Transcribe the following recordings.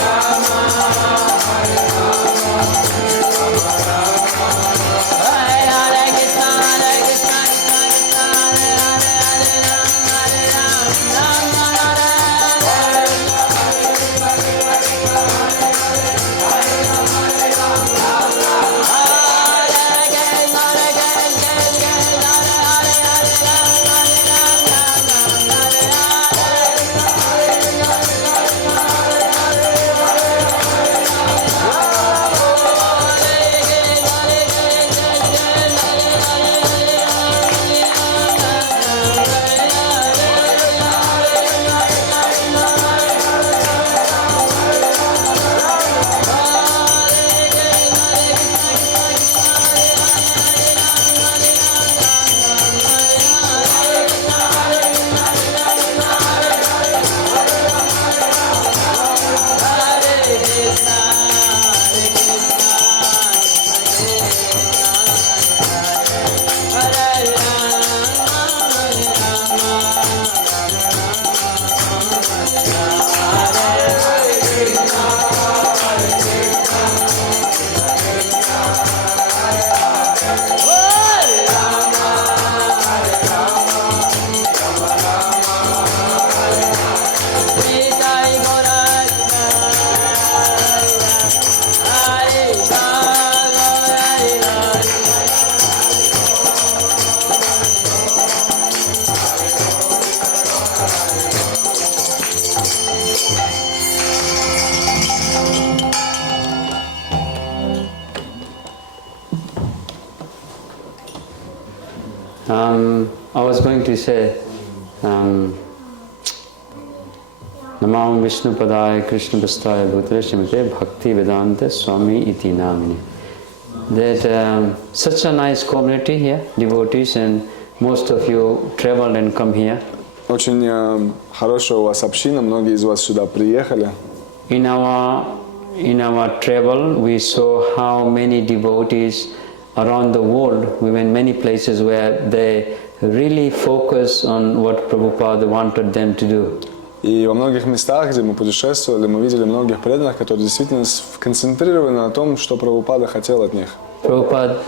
Rama I was going to say, Namam Vishnu Padaya Krishna Bastaya Bhutre Shimate Bhakti Vedanta Swami Iti Namini. That such a nice community here, devotees, and most of you traveled and come here. Очень хорошая у вас община, многие из вас сюда приехали. In our travel, we saw how many devotees around the world. We went many places where they really focus on what Prabhupada wanted them to do. И во многих местах, где мы путешествовали, мы видели многих преданных, которые действительно сконцентрированы на том, что Прабхупада хотел от них. Prabhupada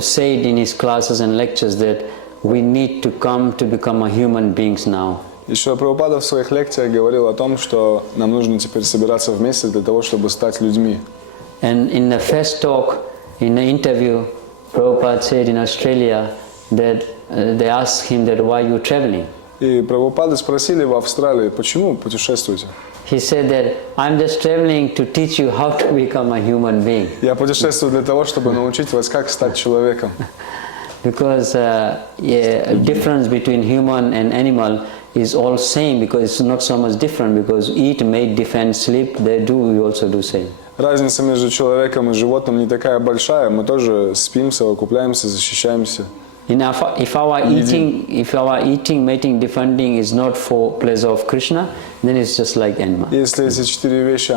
said in his classes and lectures that we need to come to become a human beings now. Еще Прабхупада в своих лекциях говорил о том, что нам нужно теперь собираться вместе для того, чтобы стать людьми. And in the first talk, in the interview, Prabhupada said in Australia that they asked him that why you traveling. И Прабхупады спросили в Австралии, почему путешествуете? He said that I'm just traveling to teach you how to become a human being. Я путешествую для того, чтобы научить вас, как стать человеком. Because difference between human and animal is all same, because it's not so much different, because eat, make, defend, sleep, they do, we also do same. Разница между человеком и животным не такая большая, мы тоже спим, совокупляемся, защищаемся. If our eating, mating, defending is not for pleasure of Krishna, then it's just like animal. Если эти четыре вещи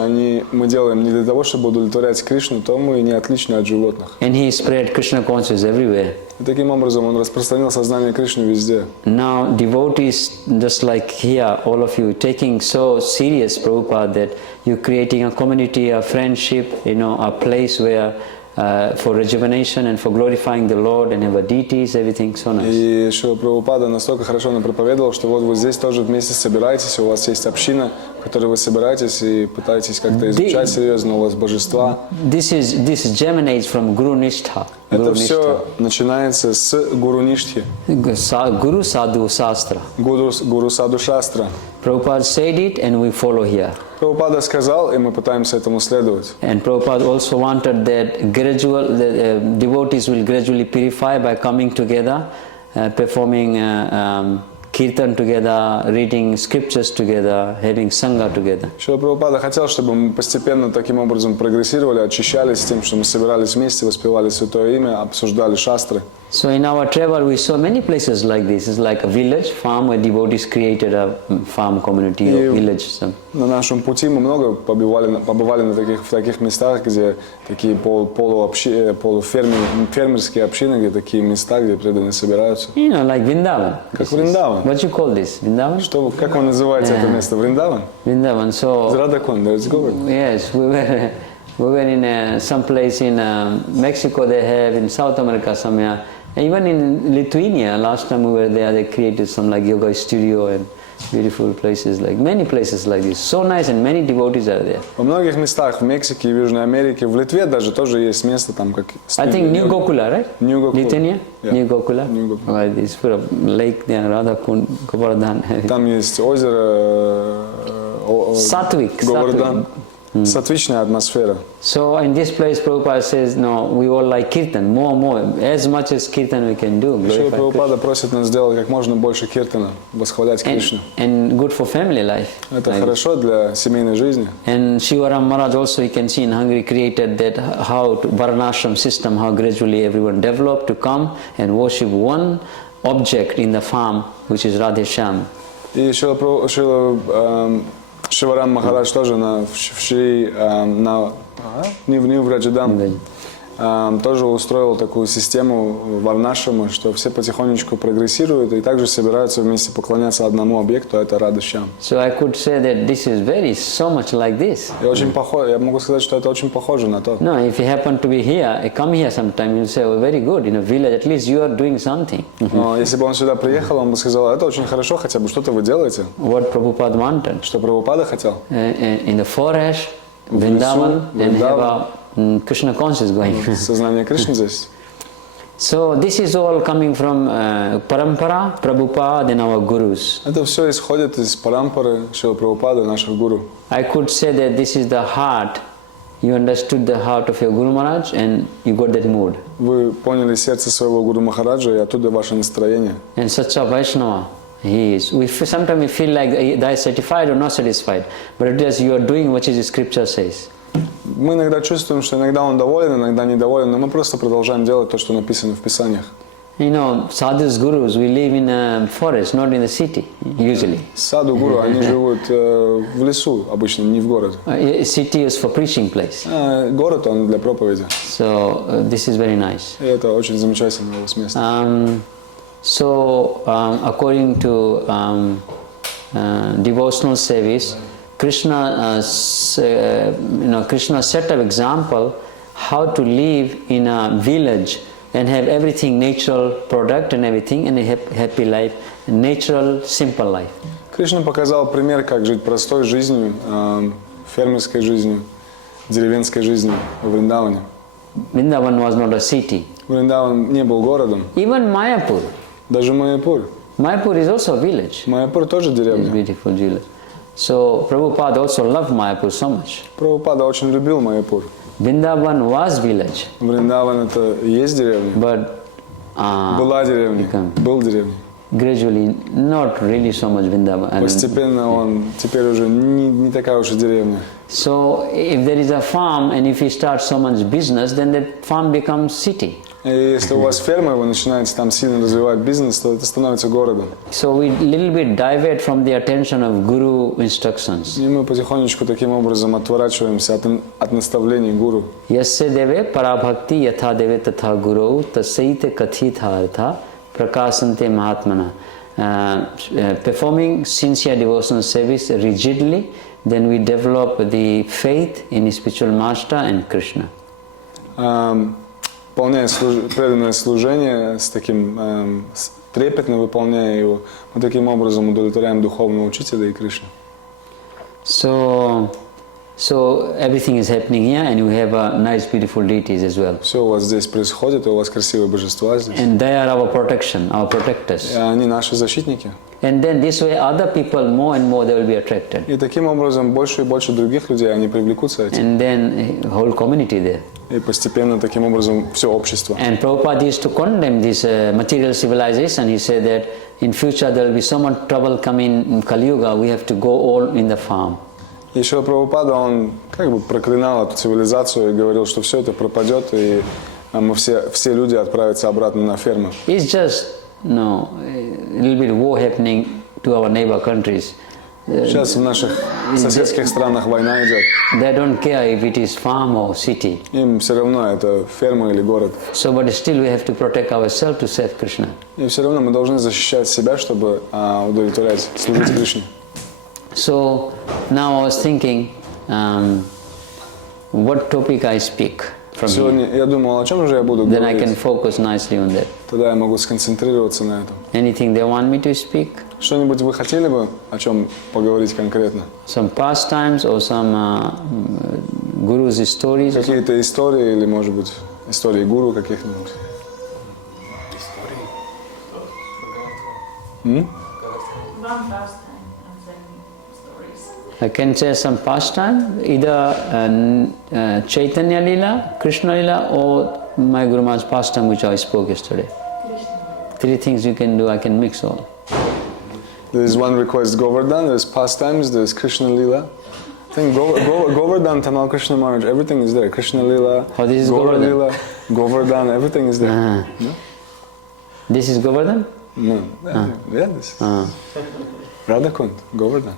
мы делаем не для того, чтобы удовлетворять Кришну, то мы не отличны от животных. And he spread Krishna consciousness everywhere. И таким образом он распространил сознание Кришны везде. Now devotees, just like here, all of you, taking so serious Prabhupada that you're creating a community, a friendship, a place where for rejuvenation and for glorifying the Lord and our deities, everything so nice. И еще Прабхупада настолько хорошо нам проповедовал, что вот вы здесь тоже вместе собираетесь, у вас есть община, в которой вы собираетесь и пытаетесь как-то изучать серьезно, у вас божества. This germinates from Guru Nishtha. Это все начинается с Гуру Ништхи. Guru Sadhu Shastra. Гуру Саду Шастра. Prabhupada said it and we follow here. Прабхупада сказал, и мы пытаемся этому следовать. And Prabhupada also wanted that devotees will gradually purify by coming together, performing kirtan together, reading scriptures together, having sangha together. Шрила Прабхупада хотел, чтобы мы постепенно таким образом прогрессировали, очищались тем, что мы собирались вместе, воспевали Святое Имя, обсуждали шастры. So in our travel we saw many places like this. It's like a village, farm where devotees created a farm community or village. На нашем пути мы много побывали в таких местах, где такие полуфермерские общины, где такие места, где преданные собираются. Like Vrindāvana. Как Vrindāvana. What you call this? Vrindāvana? Как вы называете это место? Vrindāvana? Vrindāvana. So. Radhakund, let's go. Yes, we were in some place in Mexico. They have in South America somewhere. Even in Lithuania, last time we were there, they created some like yoga studio and beautiful places, like many places like this. So nice, and many devotees are there. Во многих местах в Мексике, в Южной Америке, в Литве даже тоже есть место там как. I think New Gokula, right? New Gokula. Lithuania, yeah. New Gokula. New Gokula. Right, this for a lake there, Radhakund, Govardhan. Там есть озеро. Satvik. Govardhan. Сатвичная атмосфера. So in this place, Prabhupada says, no, we all like kirtan, more, as much as kirtan we can do. Шрила Прабхупада просит нас сделать как можно больше киртана, восхвалять Кришну. And good for family life. Это хорошо для семейной жизни. And Shivaram Maharaj also, you can see in Hungary, created that how Varnashram system, how gradually everyone developed to come and worship one object in the farm, which is Radhe Shyam. И Шиварам Махарадж тоже в Нью-Враджидам тоже устроил такую систему варнашрамы, что все потихонечку прогрессируют и также собираются вместе поклоняться одному объекту, а это Радha Shyam. So I could say that this is so much like this. Я могу сказать, что это очень похоже на то. No, if you happen to be here, come here sometime, you'll say, oh, very good, in a village, at least you are doing something. Если бы он сюда приехал, он бы сказал, это очень хорошо, хотя бы что-то вы делаете. What Prabhupada wanted. Что Прабхупада хотел. In the forest, Vrindāvana, and have a Krishna consciousness going. Сознание Кришны здесь. So this is all coming from Parampara, Prabhupada and our gurus. Это все исходит из парампары Шрилы Прабхупады, наших гуру. I could say that this is the heart you understood the heart of your Guru Maharaj and you got that mood. Вы поняли сердце своего Гуру Махараджа, и оттуда ваше настроение. And such a Vaishnava he is. Sometimes we feel like they are satisfied or not satisfied, but it is you are doing what the scripture says. Мы иногда чувствуем, что иногда он доволен, иногда недоволен, но мы просто продолжаем делать то, что написано в Писаниях. You know, sadhus, gurus, we live in a forest, not in the city, usually. Саду, гуру, они живут в лесу обычно, не в городе. City is for preaching place. Город, он для проповеди. So, this is very nice. И это очень замечательно у вас место. According to devotional service, Krishna, Krishna set up example how to live in a village and have everything natural product and everything and a happy life, natural, simple life. Кришна показал пример, как жить простой жизнью, фермерской жизнью, деревенской жизнью в Вриндаване. Vrindāvana was not a city. Вриндаван не был городом. Even Mayapur. Даже Майяпур. Mayapur is also a village. Майяпур тоже деревня. It's beautiful village. So Prabhupada also loved Mayapur so much. Прабхупада очень любил Майяпур. Vrindāvana was village. Вриндаван это и есть деревня. But была деревня. Был деревня. Gradually, not really so much Vrindāvana. Постепенно он теперь уже не такая уж и деревня. So if there is a farm and if you start so much business, then that farm becomes city. И если у вас ферма, и вы начинаете там сильно развивать бизнес, то это становится городом. So we little bit divert from the attention of Guru instructions. И мы потихонечку таким образом отворачиваемся от наставлений гуру. Yasya deve parabhakti yatha deve tatha guru tasaite kathithartha prakasante mahatmana. Performing sincere devotional service rigidly, then we develop the faith in spiritual master and Krishna. Выполняя преданное служение с таким трепетно выполняя его, мы таким образом удовлетворяем духовного учителя и Кришну. So everything is happening here, and you have nice, beautiful deities as well. Все у вас здесь происходит, и у вас красивые божества здесь. And they are our protection, our protectors. И они наши защитники. And then this way, other people more and more they will be attracted. И таким образом больше и больше других людей они привлекутся этим. And then whole community there. И постепенно таким образом все общество. And Prabhupada used to condemn this material civilization. He said that in future there will be so much trouble coming in Kali Yuga. We have to go all in the farm. Еще Прабхупада, он как бы проклинал эту цивилизацию и говорил, что все это пропадет, и мы все люди отправятся обратно на фермы. It's just a little bit war happening to our neighbor countries. Сейчас в наших соседских странах война идет. They don't care if it is farm or city. Им все равно это ферма или город. So, but still we have to protect ourselves to serve Krishna. И все равно мы должны защищать себя, чтобы удовлетворять, служить Кришне. So now I was thinking, what topic I speak from Сегодня here. я думал, о чем же я буду Then I can говорить. focus nicely on that. Тогда я могу сконцентрироваться на этом. Anything they want me to speak? Что-нибудь вы хотели бы о чем поговорить конкретно? Some pastimes or some guru's stories? Or something? Какие-то истории или, может быть, истории гуру каких-нибудь? One pastime and then stories. I can say some pastime, either Chaitanya Lila, Krishna Lila, or my Guru Maharaj's pastime which I spoke yesterday. Three things you can do, I can mix all. There is one request Govardhan, there's pastimes, there's Krishna Lila. I think Govardhan, Tamal Krishna Maharaj, everything is there. Krishna Lila, Oh, this is Gaura Govardhan. Lila, Govardhan, everything is there. No? This is Govardhan? No. Yeah, this is Radhakund, Govardhan.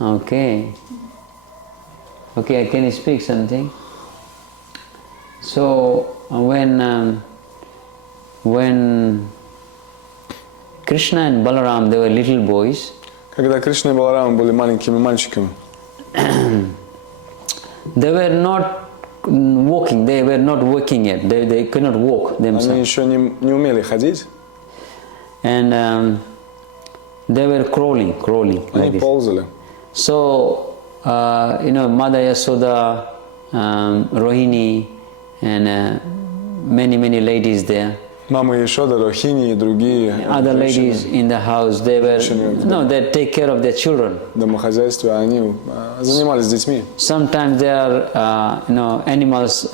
Okay. Okay, I can speak something. So when Krishna and Balaram, they were little boys, Когда Кришна и Баларама были маленькими мальчиками, they were not walking, they were not working yet, they could not walk они themselves. еще не умели ходить, And they were crawling like они this. ползали. So, Mother Yasoda, Rohini, and many ladies there. Мама Ешода, Рохини и другие other ladies in the house, they take care of their children. в домохозяйстве, они занимались детьми. Sometimes there are, animals,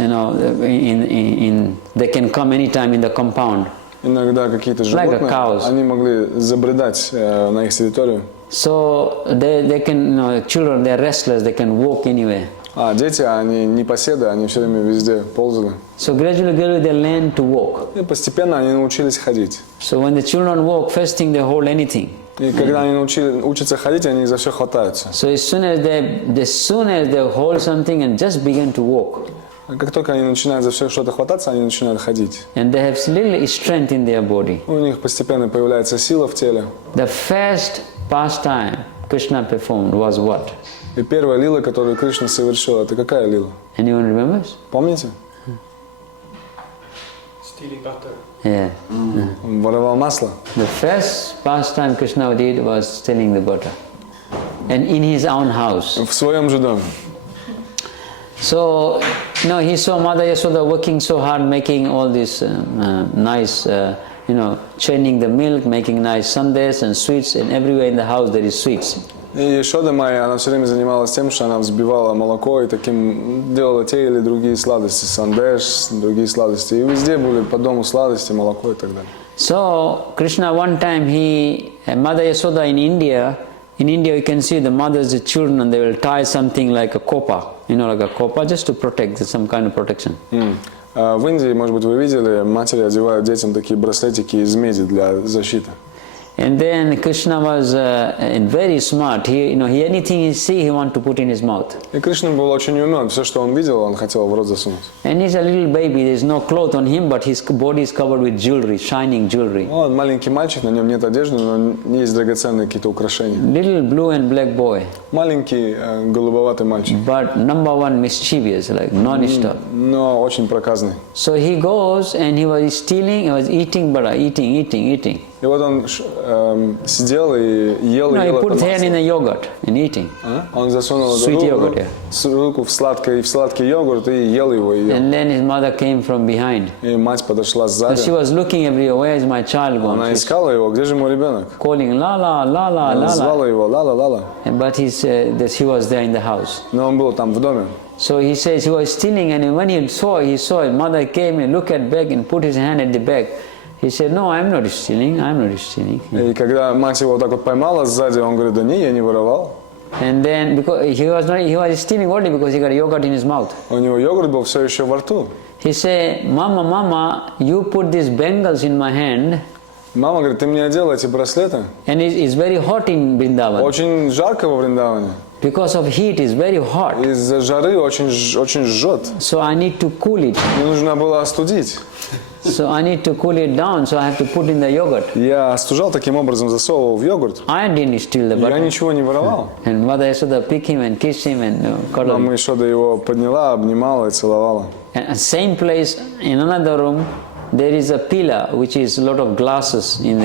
they can come anytime in the compound. Иногда какие-то животные, они могли забредать на их территорию. So they can, children, they're restless, they can walk anywhere. А дети, они непоседы, они все время везде ползали. So gradually they learn to walk. И постепенно они научились ходить. So when the children walk, first thing they hold anything. И когда они учатся ходить, они за все хватаются. So as soon as they hold something and just begin to walk. Как только они начинают за все что-то хвататься, они начинают ходить. And they have little strength in their body. У них постепенно появляется сила в теле. The first pastime Krishna performed was what? И первая лила, которую Кришна совершил, это какая лила? Anyone remembers? Помните? Stealing butter. Yeah. Он воровал масло. The first pastime Krishna did was stealing the butter. And in his own house. В своем же доме. So, he saw Mother Yasoda working so hard, making all this nice, churning the milk, making nice sundaes and sweets, and everywhere in the house there is sweets. И Ешода моя, она все время занималась тем, что она взбивала молоко и таким делала те или другие сладости, сандеш, другие сладости. И везде были по дому сладости, молоко и так далее. So, Krishna one time, Mother Yasoda in India you can see the mothers, the children, and they will tie something like a kopa, like a kopa, just to protect, some kind of protection. В Индии, может быть, вы видели, матери одевают детям такие браслетики из меди для защиты. And then Krishna was very smart. He anything he see, he want to put in his mouth. И Кришна был очень умен. Все, что он видел, он хотел в рот засунуть. And he's a little baby. There's no cloth on him, but his body is covered with jewelry, shining jewelry. Он маленький мальчик, на нем нет одежды, но есть драгоценные какие-то украшения. Little blue and black boy. Маленький голубоватый мальчик. But number one mischievous, like non-stop. Но очень проказный. So he goes and he was stealing. He was eating butter, eating. И вот он сидел и ел he put his hand in the yogurt and eating. Он засунул руку в сладкий йогурт и ел его. And then his mother came from behind. И мать подошла сзади. She was looking everywhere. Where is my child gone? Она искала его. Где же мой ребенок? Calling la la la la la. Звала его la la la la. But he said that he was there in the house. Но он был там в доме. So he says he was stealing, and when he saw his mother came and looked at bag and put his hand at the bag. He said, "No, I'm not stealing. И когда мать его так вот поймала сзади, он говорит, да не, я не воровал. And then because he was stealing only because he got yogurt in his mouth. У него йогурт был все еще во рту. He said, Mama, you put these bangles in my hand. Мама говорит, ты мне одела эти браслеты. And it's very hot in Vrindāvana. Очень жарко во Вриндаване. Because of heat, it's very hot. Из-за жары очень жжет. So I need to cool it. Мне нужно было остудить. So I need to cool it down, so I have to put in the yogurt. Я остужал таким образом, засовывал в йогурт. I didn't steal the butter. Я ничего не воровал. And Mother Yasoda picked him and kissed him and cuddled him. Мама Ешода его подняла, обнимала и целовала. And same place, in another room, there is a pillar which is a lot of glasses in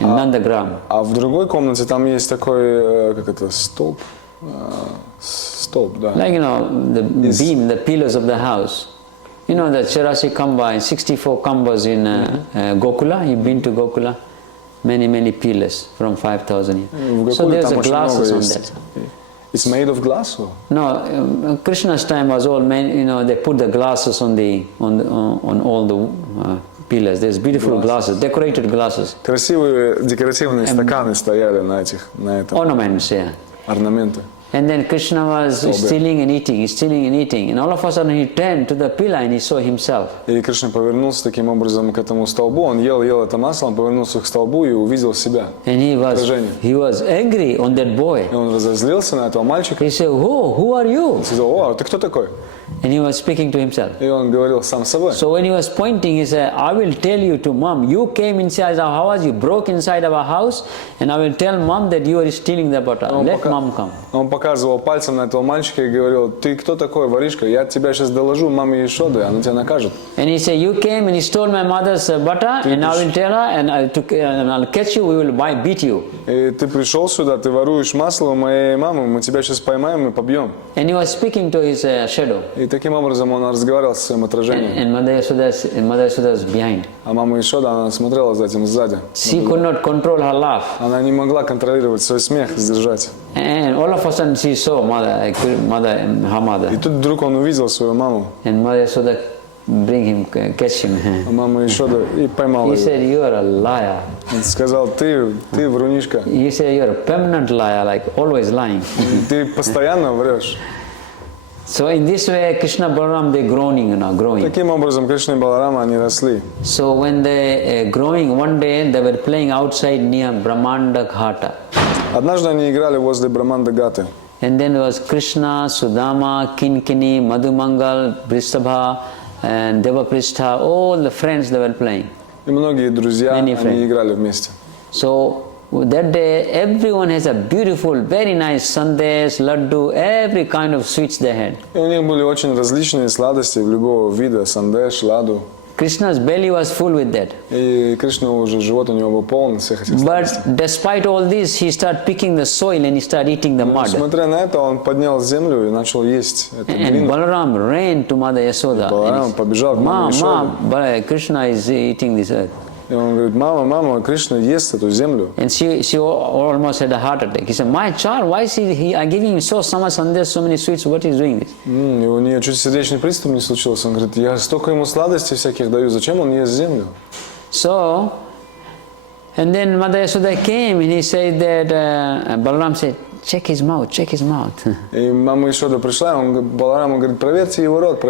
Nandagram. А в другой комнате там есть такой, как это, столб, да. Like, the beam, the pillars of the house. The Chirasi Kamba, 64 Kambas in Gokula. You've been to Gokula? Many pillars from 5,000 years. So there's glasses on that. It's made of glass? Or? No, Krishna's time was all made, they put the glasses on all the pillars. There's beautiful glasses, decorated glasses. Красивые декоративные стаканы стояли на этом. Ornaments, yeah. Орнаменты. And then Krishna was stealing and eating. And all of a sudden he turned to the pillar and he saw himself. И Кришна повернулся таким образом к этому столбу. Он ел это масло, он повернулся к столбу и увидел себя. And he was angry on that boy. И он разозлился на этого мальчика. He said, who are you? Он сказал, о, ты кто такой? And he was speaking to himself. И он говорил сам с собой. So when he was pointing, he said, I will tell you to Mom, you came inside our house, you broke inside our house, and I will tell Mom that you are stealing the butter. Let Mom come. Он показывал пальцем на этого мальчика и говорил, ты кто такой, воришка? Я тебя сейчас доложу маме Ешоды, она тебя накажет. And he said, you came and you stole my mother's butter, and I will tell her, and I'll catch you, we will beat you. И ты пришел сюда, ты воруешь масло у моей мамы, мы тебя сейчас поймаем и побьем. And he was speaking to his shadow. И И таким образом он разговаривал со своим отражением. And Mother Yashoda was behind. А мама Ишода, она смотрела за этим сзади. She could not control her laugh. Она не могла контролировать свой смех, сдержать. And all of a sudden she saw her mother. И тут вдруг он увидел свою маму. And Mother Yashoda catch him. А мама Ишода и поймала He его. said, "You are a liar." Он сказал, ты врунишка. He said, "You are a permanent liar, like always lying." Ты постоянно врешь. So in this way, Krishna Balaram, they growing. Таким образом, Кришна и Баларама, они росли. So when they growing, one day they were playing outside near Brahmanda Ghata. Однажды они играли возле Браманда Гаты. And then there was Krishna, Sudama, Kinkini, Madhumangal, Vristabha, and Devaprishtha, all the friends they were playing. И многие друзья, Many они friends. играли вместе. So that day, everyone has a beautiful, very nice sandesh, laddu, every kind of sweets they had. И у них были очень различные сладости любого вида, сандеш, ладу. Krishna's belly was full with that. И Кришна уже, живот у него был полон всех этих сладостей. But despite all this, he started picking the soil and he started eating the mud. Несмотря на это, он поднял землю и начал есть эту And глину. Balaram ran to Mother Yashoda. Баларам побежал к маме Ишоде. Ma, Krishna is eating this earth. И он говорит, мама, Кришна ест эту землю. And she almost had a heart attack. He said, "My child, why is I giving him so much sandesh, so many sweets? What is doing this?" И у нее чуть сердечный приступ не случился. Он говорит, я столько ему сладостей всяких даю, зачем он ест землю? So, and then Mother Yashoda came and he said that, Balaram said, check his mouth. И мама Ишода пришла, Балараму говорит, проверьте его рот.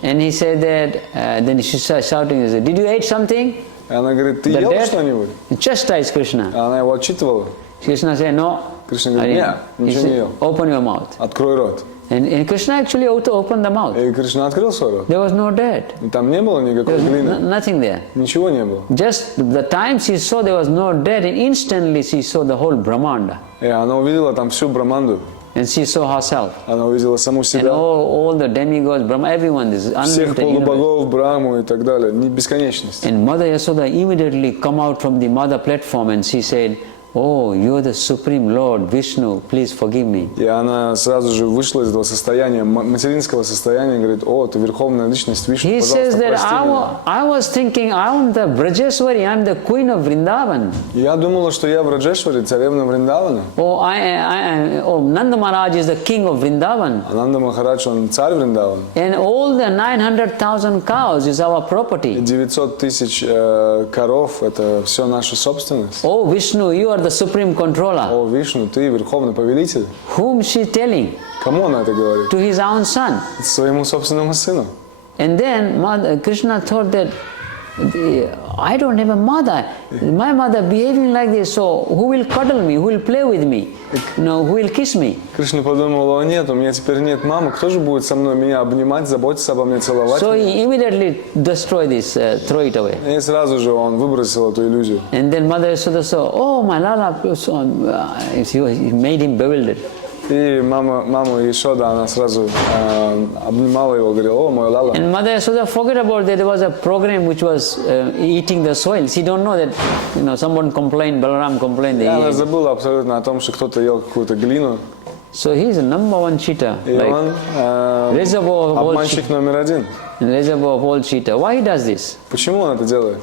And he said that, then she started shouting, he said, "Did you eat something?" И она говорит, ты ел что-нибудь? Chastised Krishna. А она его отчитывала. Krishna said, "No." Кришна говорит, нет, He ничего не said, ел. "Open your mouth." Открой рот. And Krishna actually opened the mouth. И Кришна открыл свой рот. There was no dirt. И там не было никакой There was глины. nothing there. Ничего не было. Just the time she saw there was no dirt, and instantly she saw the whole Brahmanda. И она увидела там всю Браманду. And she saw herself. Она увидела саму And себя. all the demigods, Brahma, everyone, this Всех unlimited universe. полубогов, Браму и так далее. Бесконечность. And Mother Yashoda immediately come out from the mother platform and she said, "Oh, you are the Supreme Lord, Vishnu, please forgive me." И она сразу же вышла из этого состояния, материнского состояния, и говорит, о, ты верховная личность Вишну, He says пожалуйста, that прости меня. I was thinking I'm the Vrajeshwari, I'm the queen of Vrindāvana. Я думала, что я в Раджешваре, царевна Вриндавана. Oh, Nanda Maharaj is the king of Vrindāvana. Ананда Махарадж, он царь Вриндавана. And all the 900,000 cows is our И property. 900 тысяч коров, это все наша собственность. Oh, Vishnu, you are the supreme controller. О, Вишну, ты верховный повелитель. Whom she telling? Кому она это говорит? To his own son. Своему собственному сыну. And then Krishna thought that, I don't have a mother. My mother behaving like this, so who will cuddle me? Who will play with me? Who will kiss me? Кришна подумал, о нет, у меня теперь нет мамы, кто же будет со мной меня обнимать, заботиться обо мне, целовать? So he immediately destroyed this, throw it away. И сразу же он выбросил эту иллюзию. And then Mother Yashoda saw, oh, my Lala, he made him bewildered. И мама Ишода, она сразу обнимала его, говорила, о, мой Лала. And Mother Yashoda forget about that there was a program which was eating the soil. She don't know that, someone complained, Balaram complained. И она забыла абсолютно о том, что кто-то ел какую-то глину. So he is the number one cheater. И он Reservoir of all обманщик номер один. Reservoir of all cheater. Why he does this? Почему он это делает?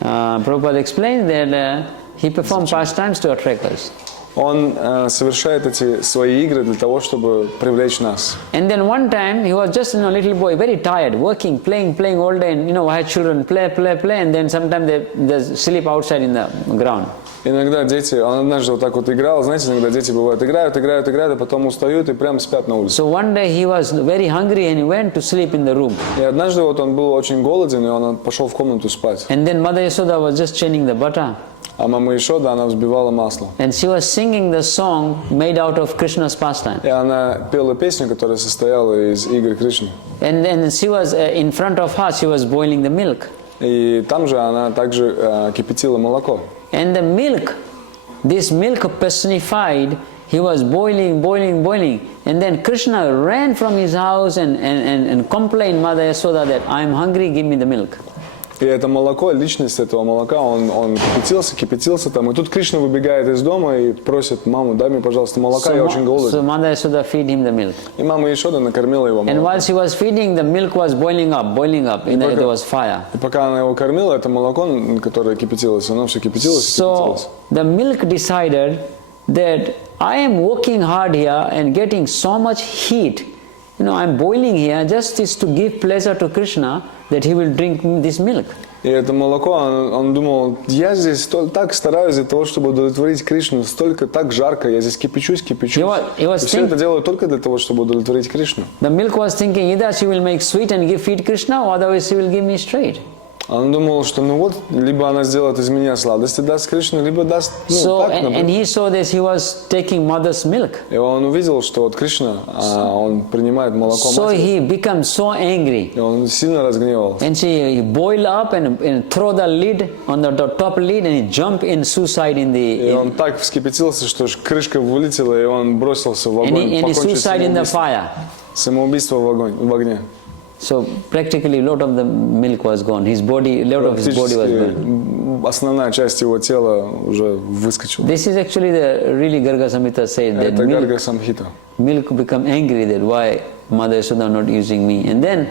Prabhupada explains that he performed pastimes to attract us. Он совершает эти свои игры для того, чтобы привлечь нас. And then one time he was just a little boy, very tired, working, playing all day, and I had children play, and then sometimes they sleep outside in the ground. Иногда дети, он однажды вот так вот играл, знаете, иногда дети бывают играют, а потом устают и прям спят на улице. So one day he was very hungry and he went to sleep in the room. И однажды вот он был очень голоден, и он пошел в комнату спать. And then Mother Yashoda was just churning the butter. А мама Ишода, она взбивала масло. And she was singing the song made out of Krishna's pastime. И она пела песню, которая состояла из игр Кришны. And then she was in front of her, she was boiling the milk. И там же она также кипятила молоко. And the milk, this milk personified, he was boiling. And then Krishna ran from his house and complained Mother Yashoda that I am hungry, give me the milk. И это молоко, личность этого молока, он кипятился там. И тут Кришна выбегает из дома и просит маму, дай мне, пожалуйста, молока, я очень голоден. So Mother Yashoda feed him the milk. И мама Ешода накормила его And молоком. while she was feeding, the milk was boiling up, there was fire. И пока она его кормила, это молоко, которое кипятилось, оно все кипятилось и So кипятилось. the milk decided that I am working hard here and getting so much heat. I'm boiling here just is to give pleasure to Krishna that he will drink this milk. И это молоко, он думал, я здесь так стараюсь для того, чтобы удовлетворить Кришну, столько так жарко, я здесь кипячусь. И все это делаю только для того, чтобы удовлетворить Кришну. The milk was thinking either she will make sweet and feed Krishna, or otherwise she will give me straight. Он думал, что либо она сделает из меня сладости, даст Кришну, либо даст, So, так, and he saw this, he was taking mother's milk. И он увидел, что вот Кришна, он принимает молоко So матери. he becomes so angry. И он сильно разгневался. And he boiled up and throw the lid on the top lid and he jumped in suicide in the... И он так вскипятился, что крышка вылетела, и он бросился в огонь. And he suicide in the fire. Самоубийство в огне. So practically a lot of the milk was gone. Lot of his body was gone. Основная часть его тела уже выскочила. This is actually really Garga Samhita said that Это Гарга Самхита. milk become angry that why Mother Yashoda not using me. And then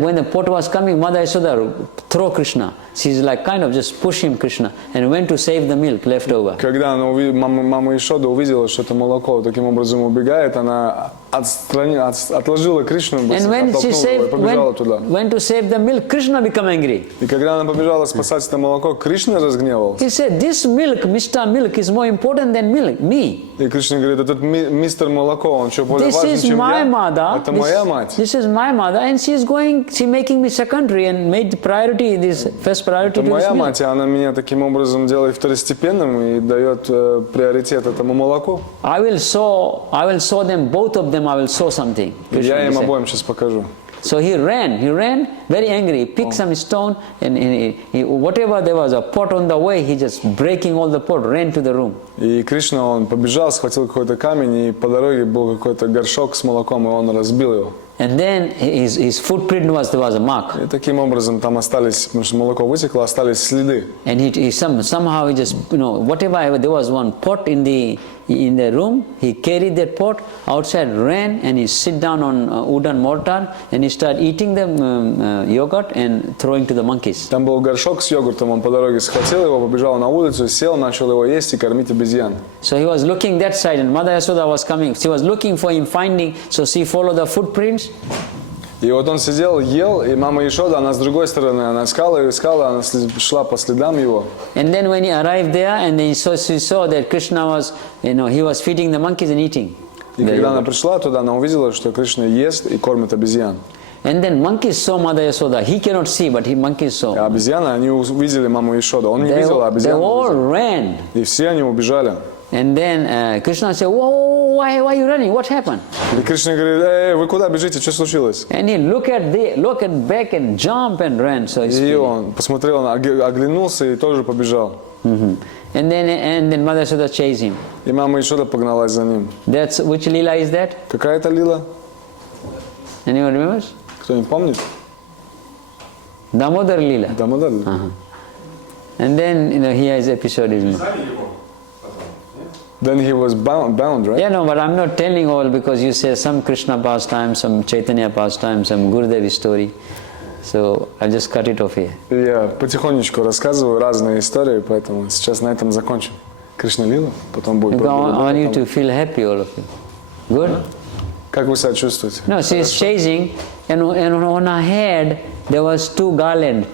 when the pot was coming, Mother Yashoda throw Krishna. She's like kind of just push him Krishna and went to save the milk left over. Когда мама Ешода увидела, что это молоко таким образом убегает, она отложила Кришну, оттолкнула его и побежала туда. Went to save the milk, Krishna become angry. И когда она побежала спасать это молоко, Кришна разгневался. He said, this milk, Mr. Milk, is more important than me. И Кришна говорит, этот мистер молоко, он что, более важен, чем я? Это моя мать. This is my mother, and she making me secondary and made priority this first priority Это to this моя milk. мать, и она меня таким образом делает второстепенным и дает приоритет этому молоку. I will show them, both of them, I will show something. Я им обоим сейчас покажу. So he ran very angry. He picked some stone and he, whatever there was a pot on the way, he just breaking all the pot, ran to the room. И Кришна, он побежал, схватил какой-то камень, и по дороге был какой-то горшок с молоком, и он разбил его. And then his footprint there was a mark. И таким образом там остались, потому что молоко вытекло, остались следы. And somehow he just, whatever, there was one pot in the room, he carried that pot outside, ran, and he sit down on wooden mortar, and he started eating the yogurt and throwing to the monkeys. Там был горшок с йогуртом, он по дороге схватил его, побежал на улицу, сел, начал его есть и кормить обезьян. So he was looking that side, and Mother Yashoda was coming. She was looking for him, finding, so she followed the footprints. И вот он сидел, ел, и мама Ешода, она с другой стороны, она искала, она шла по следам его. And then when he arrived there, and then she saw that Krishna was, he was feeding the monkeys and eating. И когда она пришла туда, она увидела, что Кришна ест и кормит обезьян. And then monkeys saw Mother Yashoda. He cannot see, but monkeys saw. А обезьяны, они увидели маму Ешоду. Он не видел, а обезьяны They all увидели. ran. И все они убежали. And then Krishna said, "Whoa, why are you running? What happened?" И Кришна говорит, вы куда бежите, что случилось? And he looked back and jump and ran. So И он посмотрел, оглянулся и тоже побежал. And then Mother Yashoda chased him. И мама Ешода погналась за ним. That's which lila is that? Какая это лила? Anyone remembers? Кто-нибудь помнит? Damodar lila. Дамодар. And then here is episode is. Then he was bound, right? Yeah, no, but I'm not telling all because you say some Krishna pastime, some Chaitanya pastime, some Gurudev story. So I'll just cut it off here. Я потихонечку рассказываю разные истории, поэтому сейчас на этом закончим. Кришна лила, потом будет. Because I want you to feel happy, all of you. Good? Как вы себя чувствуете? No, she is chasing, and on her head there was two garland.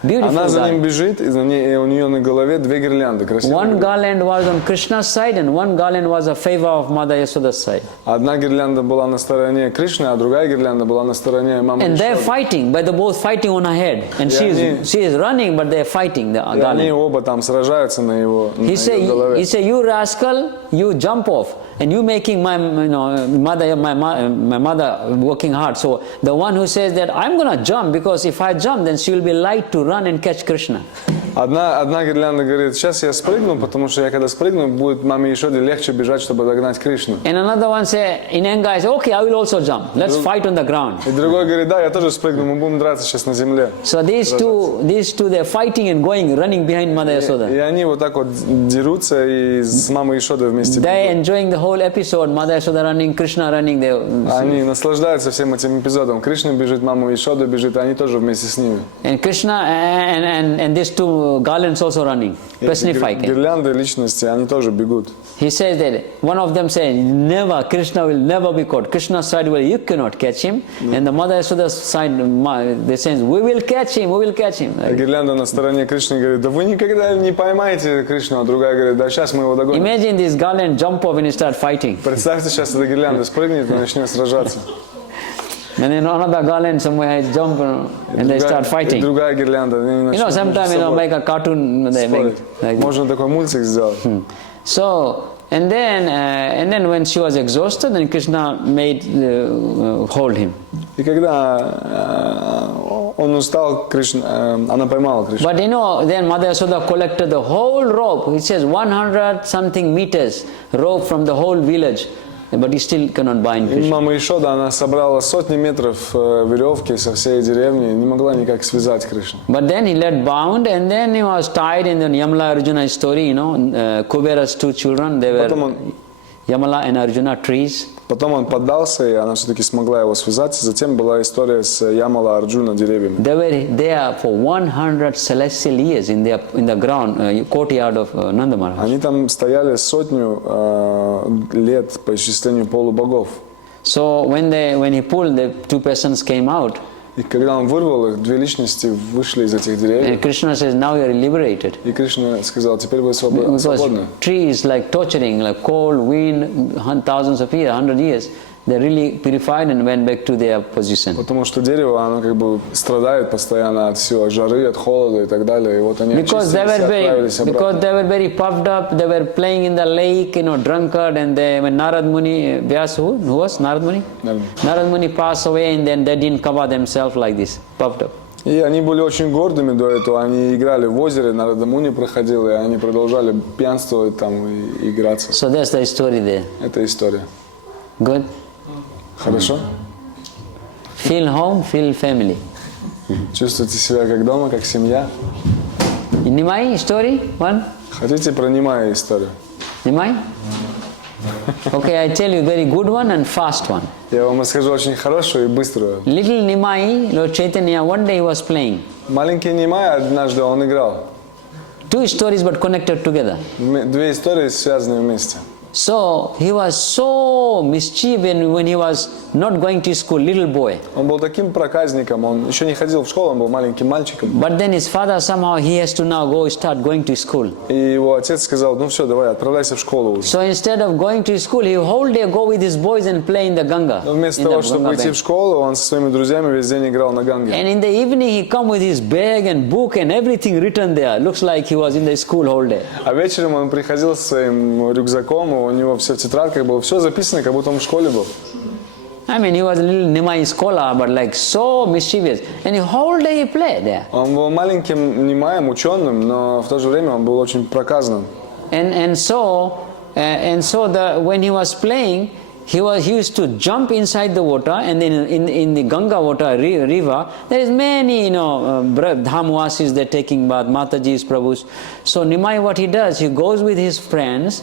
Beautiful Она за ним garland. бежит, и у нее на голове две гирлянды красивые. One garland was on Krishna's side, and one garland was a favor of Mother Yashoda's side. Одна гирлянда была на стороне Кришны, а другая гирлянда была на стороне мамы And they're Ешоды. fighting, but they're both fighting on her head. And she is running, but they're fighting the И они garland. оба там сражаются на его голове. He said, you rascal, you jump off, and you making my mother working hard. So the one who says that I'm gonna jump because if I jump, then she will be light to run and catch Krishna. Одна гирлянда говорит, сейчас я спрыгну, потому что я когда спрыгну, будет маме Ишоде легче бежать, чтобы догнать Кришну. And another one say, in anger, I say, okay, I will also jump. Let's fight on the ground. И другой говорит, да, я тоже спрыгну, мы будем драться сейчас на земле. So these two, they're fighting and running behind Mother Yasoda. И они вот так вот дерутся и с мамой Ишодой вместе. They're enjoying the whole episode. Mother Yasoda running, Krishna running. Они наслаждаются всем этим эпизодом. Кришна бежит, мама Ишода бежит, и они тоже вместе с ними. And Krishna and these two garlands also running, personifying. Гирлянды личности, они тоже бегут. He says that one of them says, never, Krishna will never be caught. Krishna's side, well, you cannot catch him. And the Mother Yasoda's side, they say, we will catch him, we will catch him. А гирлянда на стороне Кришны говорит, да вы никогда не поймаете Кришну, а другая говорит, да сейчас мы его догоним. Imagine this garland jump off and he start fighting. Представьте, сейчас эта гирлянда спрыгнет и начнет сражаться. And then another garland somewhere jump and they start fighting. Другая гирлянда. You know, sometimes make a cartoon they make. Like можно такой мультик сделать. So and then when she was exhausted, then Krishna made hold him. И когда он устал, она поймала Кришну. But you know, then Mother Yasoda collected the whole rope. It says 100 something meters rope from the whole village. But he still cannot bind Krishna. Мама Ишода, она собрала сотни метров веревки со всей деревни, не могла никак связать Кришну. But then he let bound, and then he was tied in the Yamala Arjuna story, you know, Kubera's two children, they were Yamala and Arjuna trees. Потом он поддался, и она все-таки смогла его связать. Затем была история с Ямала Арджуна деревьями. They were there for 100 celestial years in the ground, courtyard of Nanda Maharaj. Они там стояли сотню лет по исчислению полубогов. So when he pulled, the two persons came out. И когда он вырвал их, две личности вышли из этих деревьев. And Krishna says, now you are liberated. И Кришна сказал, теперь вы свободны. Because trees like torturing, like cold, wind, thousands of years, 100 years, they really purified and went back to their position. Потому что дерево, оно как бы страдает постоянно от всего, жары, от холода и так далее. И вот они очистились и отправились обратно. Because they were very puffed up, they were playing in the lake, you know, drunkard, and when Narad Muni, who was Narad Muni? Narad Muni passed away, and then they didn't cover themselves like this, puffed up. И они были очень гордыми до этого, они играли в озере, Нарада Муни проходил, и они продолжали пьянствовать там и играться. So that's the story there. Это история. Good? Хорошо? Feel home, feel family. Чувствуйте себя как дома, как семья. Nimai story, one? Хотите про Нимая историю? Nimai? Okay, I tell you very good one and fast one. Я вам расскажу очень хорошую и быструю. Little Nimai, Lord Chaitanya, one day he was playing. Маленький Нимай, однажды он играл. Two stories but connected together. Две истории связаны вместе. So he was so mischievous when he was not going to school, little boy. Он был таким проказником, он еще не ходил в школу, он был маленьким мальчиком. But then his father somehow he has to now start going to school. И его отец сказал, ну все, давай, отправляйся в школу уже. So instead of going to school, he whole day go with his boys and play in the Ganga. Но вместо того, чтобы идти в школу, он со своими друзьями весь день играл на Ганге. And in the evening he come with his bag and book and everything written there. Looks like he was in the school whole day. А вечером он приходил со своим рюкзаком, у него все в тетрадках было, все записано, как будто он в школе был. I mean, he was a little Nimai scholar, but like so mischievous. And the whole day he played there. Он был маленьким Нимаем, ученым, но в то же время он был очень проказным. And so when he was playing, he used to jump inside the water, and then in the Ganga water river, there is many dhamwasis they're taking bath, Mataji's, Prabhus. So Nimai, what he does, he goes with his friends,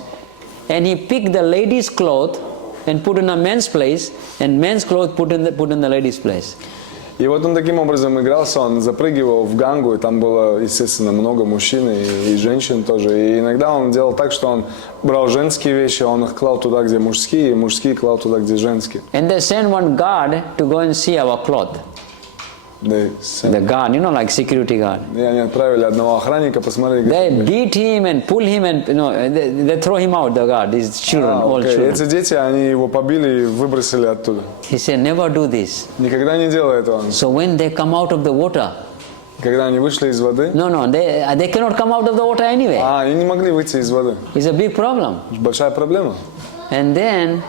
and he pick the ladies' cloth and put in a men's place, and men's clothes put in the ladies' place. И вот он таким образом игрался, он запрыгивал в Гангу, и там было, естественно, много мужчин и женщин тоже. И иногда он делал так, что он брал женские вещи, он их клал туда, где мужские, и мужские клал туда, где женские. And they sent one guard to go and see our cloth. The guard, like security guard. И они отправили одного охранника посмотреть. They beat him and pull him and they throw him out. The guard, his children, all children. Эти дети, они его побили и выбросили оттуда. He said, never do this. Никогда не делай этого. So when they come out of the water, когда они вышли из воды, they cannot come out of the water anyway. Они не могли выйти из воды. It's a big problem. Большая проблема. And then,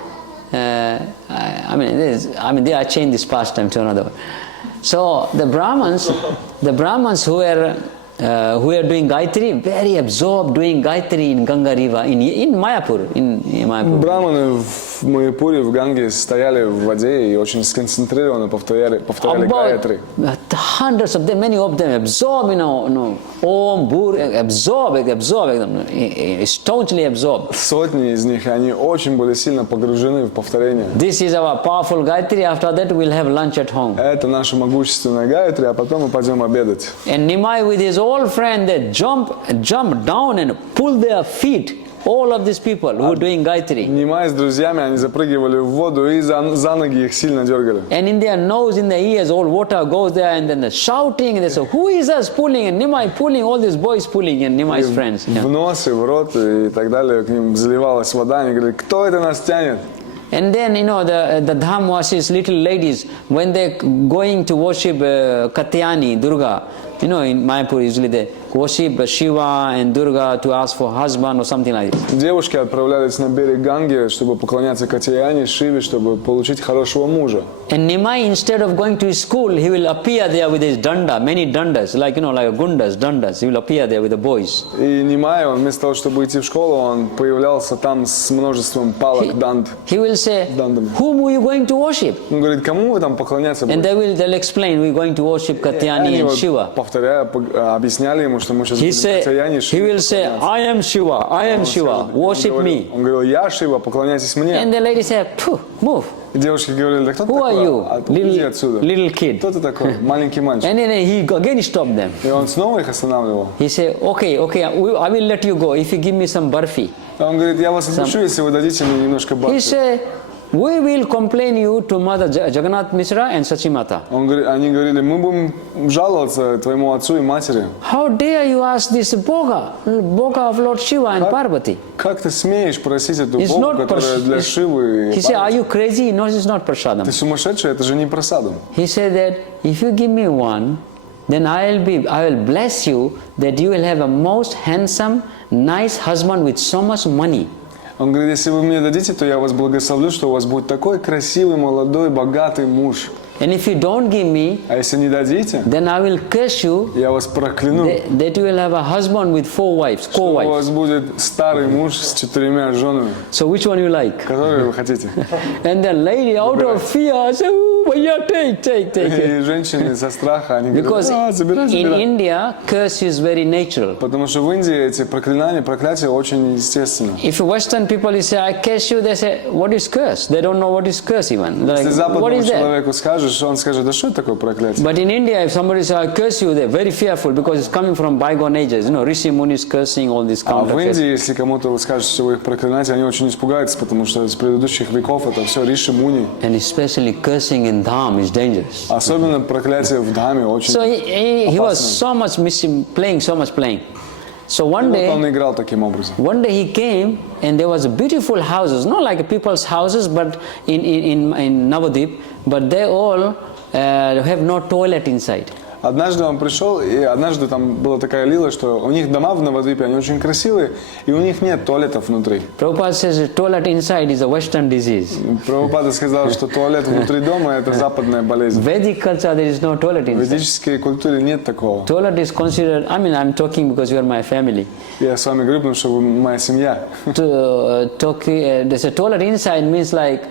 I changed this pastime to another one. So the Brahmins who were who are doing Gayatri, very absorbed doing Gayatri in Ganga River, in Mayapur. In Mayapur. Браманы в Майяпуре, в Ганге стояли в воде и очень сконцентрированно повторяли Гайатри. Hundreds of them, many of them absorb, Om, Bur, absorb, staunchly absorbed. Сотни из них, они очень были сильно погружены в повторение. This is our powerful Gayatri. After that, we'll have lunch at home. Это наша могущественная Гайатри, а потом мы пойдем обедать. And Nimai with his old friend, they jump down and pull their feet. All of these people who are doing Gayatri. Нимай с друзьями, они запрыгивали в воду и за ноги их сильно дергали. And in their nose, in their ears, all water goes there, and then they're shouting, and they say, who is us pulling? And Nimai pulling, all these boys pulling, and Nimai's friends. В нос и в рот и так далее, к ним заливалась вода, они говорили, кто это нас тянет? And then, the Dhamwasis, little ladies, when they're going to worship Katyani, Durga, in Mayapur usually they worship Shiva and Durga to ask for husband or something like this. Девушки отправлялись на берег Ганги, чтобы поклоняться Катяяне, Шиве, чтобы получить хорошего мужа. And Nimai, instead of going to school, he will appear there with his danda, many dandas, like gundas, dandas. He will appear there with the boys. И Нимай, он вместо того, чтобы идти в школу, он появлялся там с множеством палок, данд. He will say, whom are you going to worship? Он говорит, кому вы там поклоняться And будете? they'll explain, we're going to worship Katyani and Shiva. Повторяя, объясняли ему, что мы сейчас будем Катяяне, He will say, I am Shiva, I am Shiva, worship me. Он говорил, я Шива, поклоняйтесь мне. And the lady said, move. И девушки говорили, да кто ты Who are такой? you? Уйди отсюда. Little kid. Кто ты такой? Маленький мальчик. And then he again stopped them. И он снова их останавливал. He said, okay, I will let you go if you give me some barfi. Он говорит, я вас отпущу, если вы дадите мне немножко He барфи. said, we will complain you to Mother Jagannath Mishra and Sachimata. Они говорили, мы будем жаловаться твоему отцу и матери. How dare you ask this Boga of Lord Shiva and Parvati? Как ты смеешь просить эту It's Богу, not которая для Шивы? He said, are you crazy? No, it's not prasadam. Ты сумасшедший, это же не просадом. He said that if you give me one, then I will bless you that you will have a most handsome, nice husband with so much money. Он говорит, если вы мне дадите, то я вас благословлю, что у вас будет такой красивый, молодой, богатый муж. And if you don't give me, А если не дадите, then I will curse you я вас прокляну, that you will have a husband with 4 wives, что у co-wives. вас будет старый муж с 4 женами. So which one you like? Которые вы хотите. And the lady out of fear said, oh, yeah, take. И женщины со страха, они Because говорят, забирай. in India, curse is very natural. Потому что в Индии эти проклятия очень естественны. If Western people say, I curse you, they say, what is curse? They don't know what is curse even. Like, Если what западному is that? человеку скажешь, он скажет, да что это такое проклятие? But in India, if somebody says, I curse you, they're very fearful because it's coming from bygone ages. Rishi Munis cursing, all this А в counterfeit. Индии, если кому-то вы скажете, что вы их проклинаете, они очень испугаются, потому что с предыдущих веков это все Риши Муни. And especially cursing in Dham is dangerous. Особенно проклятие в Dhаме очень So he was опасно. so much playing. So one day, Он играл таким образом. One day he came and there was beautiful houses, not like people's houses, but in Navadip, but they all have no toilet inside. Однажды он пришел, и однажды там была такая лила, что у них дома в Навадвипе, они очень красивые, и у них нет туалетов внутри. Prabhupada says toilet inside is a Western disease. Прабхупада сказал, что туалет внутри дома – это западная болезнь. Vedic culture there is no toilet В inside. ведической культуре нет такого. Toilet is considered, I'm talking because you are my family. Я с вами говорю, потому что вы моя семья. There's a toilet inside means like,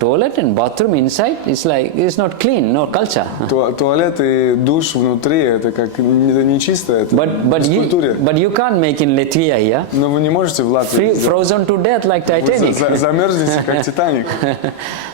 toilet and bathroom inside, it's not clean, no culture. Туалет и душ внутри, это как нечисто, это без культуры. But you can't make in Latvia here. Но вы не можете в Латвии Frozen to death like Titanic. Вы замерзнете, как Титаник.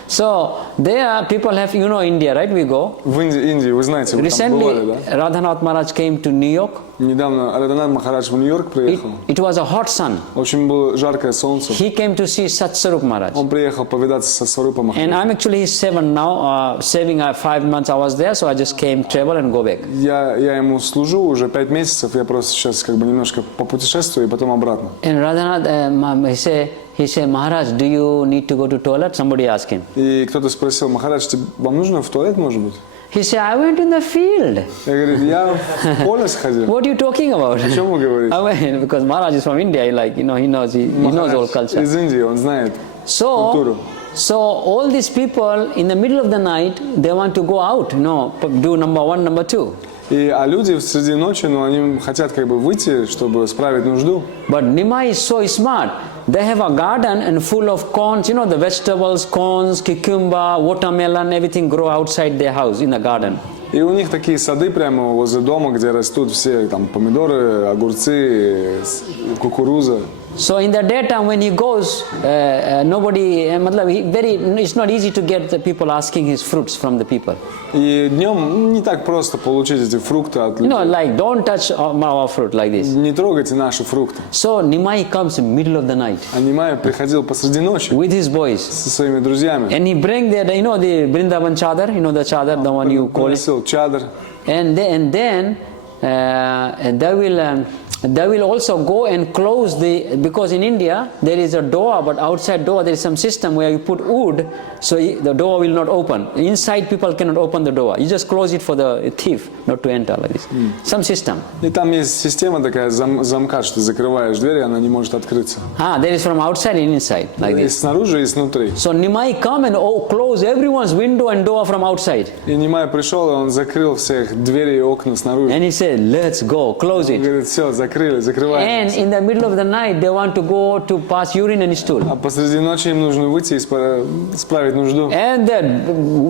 So there people have, India, right? We go. В Индии, вы знаете, вы там бывали, Recently, да? Radhanath Maharaj came to New York. Недавно Радханат Махарадж в Нью-Йорк приехал. It was a hot sun. Очень было жаркое солнце. He came to see Satswarup Maharaj. Он приехал повидаться со Сварупом And Махараджем. I'm actually 7 now, saving 5 months I was there, so I just came, travel and go back. Я ему служу уже 5 месяцев, я просто сейчас как бы немножко попутешествую и потом обратно. And Radhanath, he said, Maharaj, do you need to go to toilet? Somebody asked him. И кто-то спросил, Махарадж, вам нужно в туалет, может быть? He said, I went in the field. Я говорю, я в поле сходил. What are you talking about? О чем вы говорите? I went, because Maharaj is from India, he knows all culture. Из Индии, он знает культуру. So all these people, in the middle of the night, they want to go out, do number 1, number 2. А люди среди ночи, они хотят как бы выйти, чтобы справить нужду. But Nimai is so smart. They have a garden and full of corns, the vegetables, corns, cucumber, watermelon, everything grow outside their house in the garden. И у них такие сады прямо возле дома, где растут все там помидоры, огурцы, кукуруза. So in the daytime when he goes, nobody, it's not easy to get the people asking his fruits from the people. И днем не так просто получить эти фрукты от людей. Like don't touch our fruit like this. Не трогайте наши фрукты. So Nimai comes in middle of the night. А Nimai приходил посреди ночи with his boys. Со своими друзьями. And he bring the Vrindāvana chadar, the chadar, the one you call it. Чадр. And then they will also go and close because in India there is a door, but outside door there is some system where you put wood, so the door will not open. Inside people cannot open the door. You just close it for the thief not to enter like this. Some system. И там есть система такая замка, что ты закрываешь дверь, и она не может открыться. There is from outside and inside like this. И снаружи, и снутри. So Nimai come and close everyone's window and door from outside. И Nimai пришел, и он закрыл всех двери и окна снаружи. And he said, let's go, close it. Он говорит, все, закрываем. And in the middle of the night, they want to go to pass urine and stool. А посреди ночи им нужно выйти и справить нужду. And they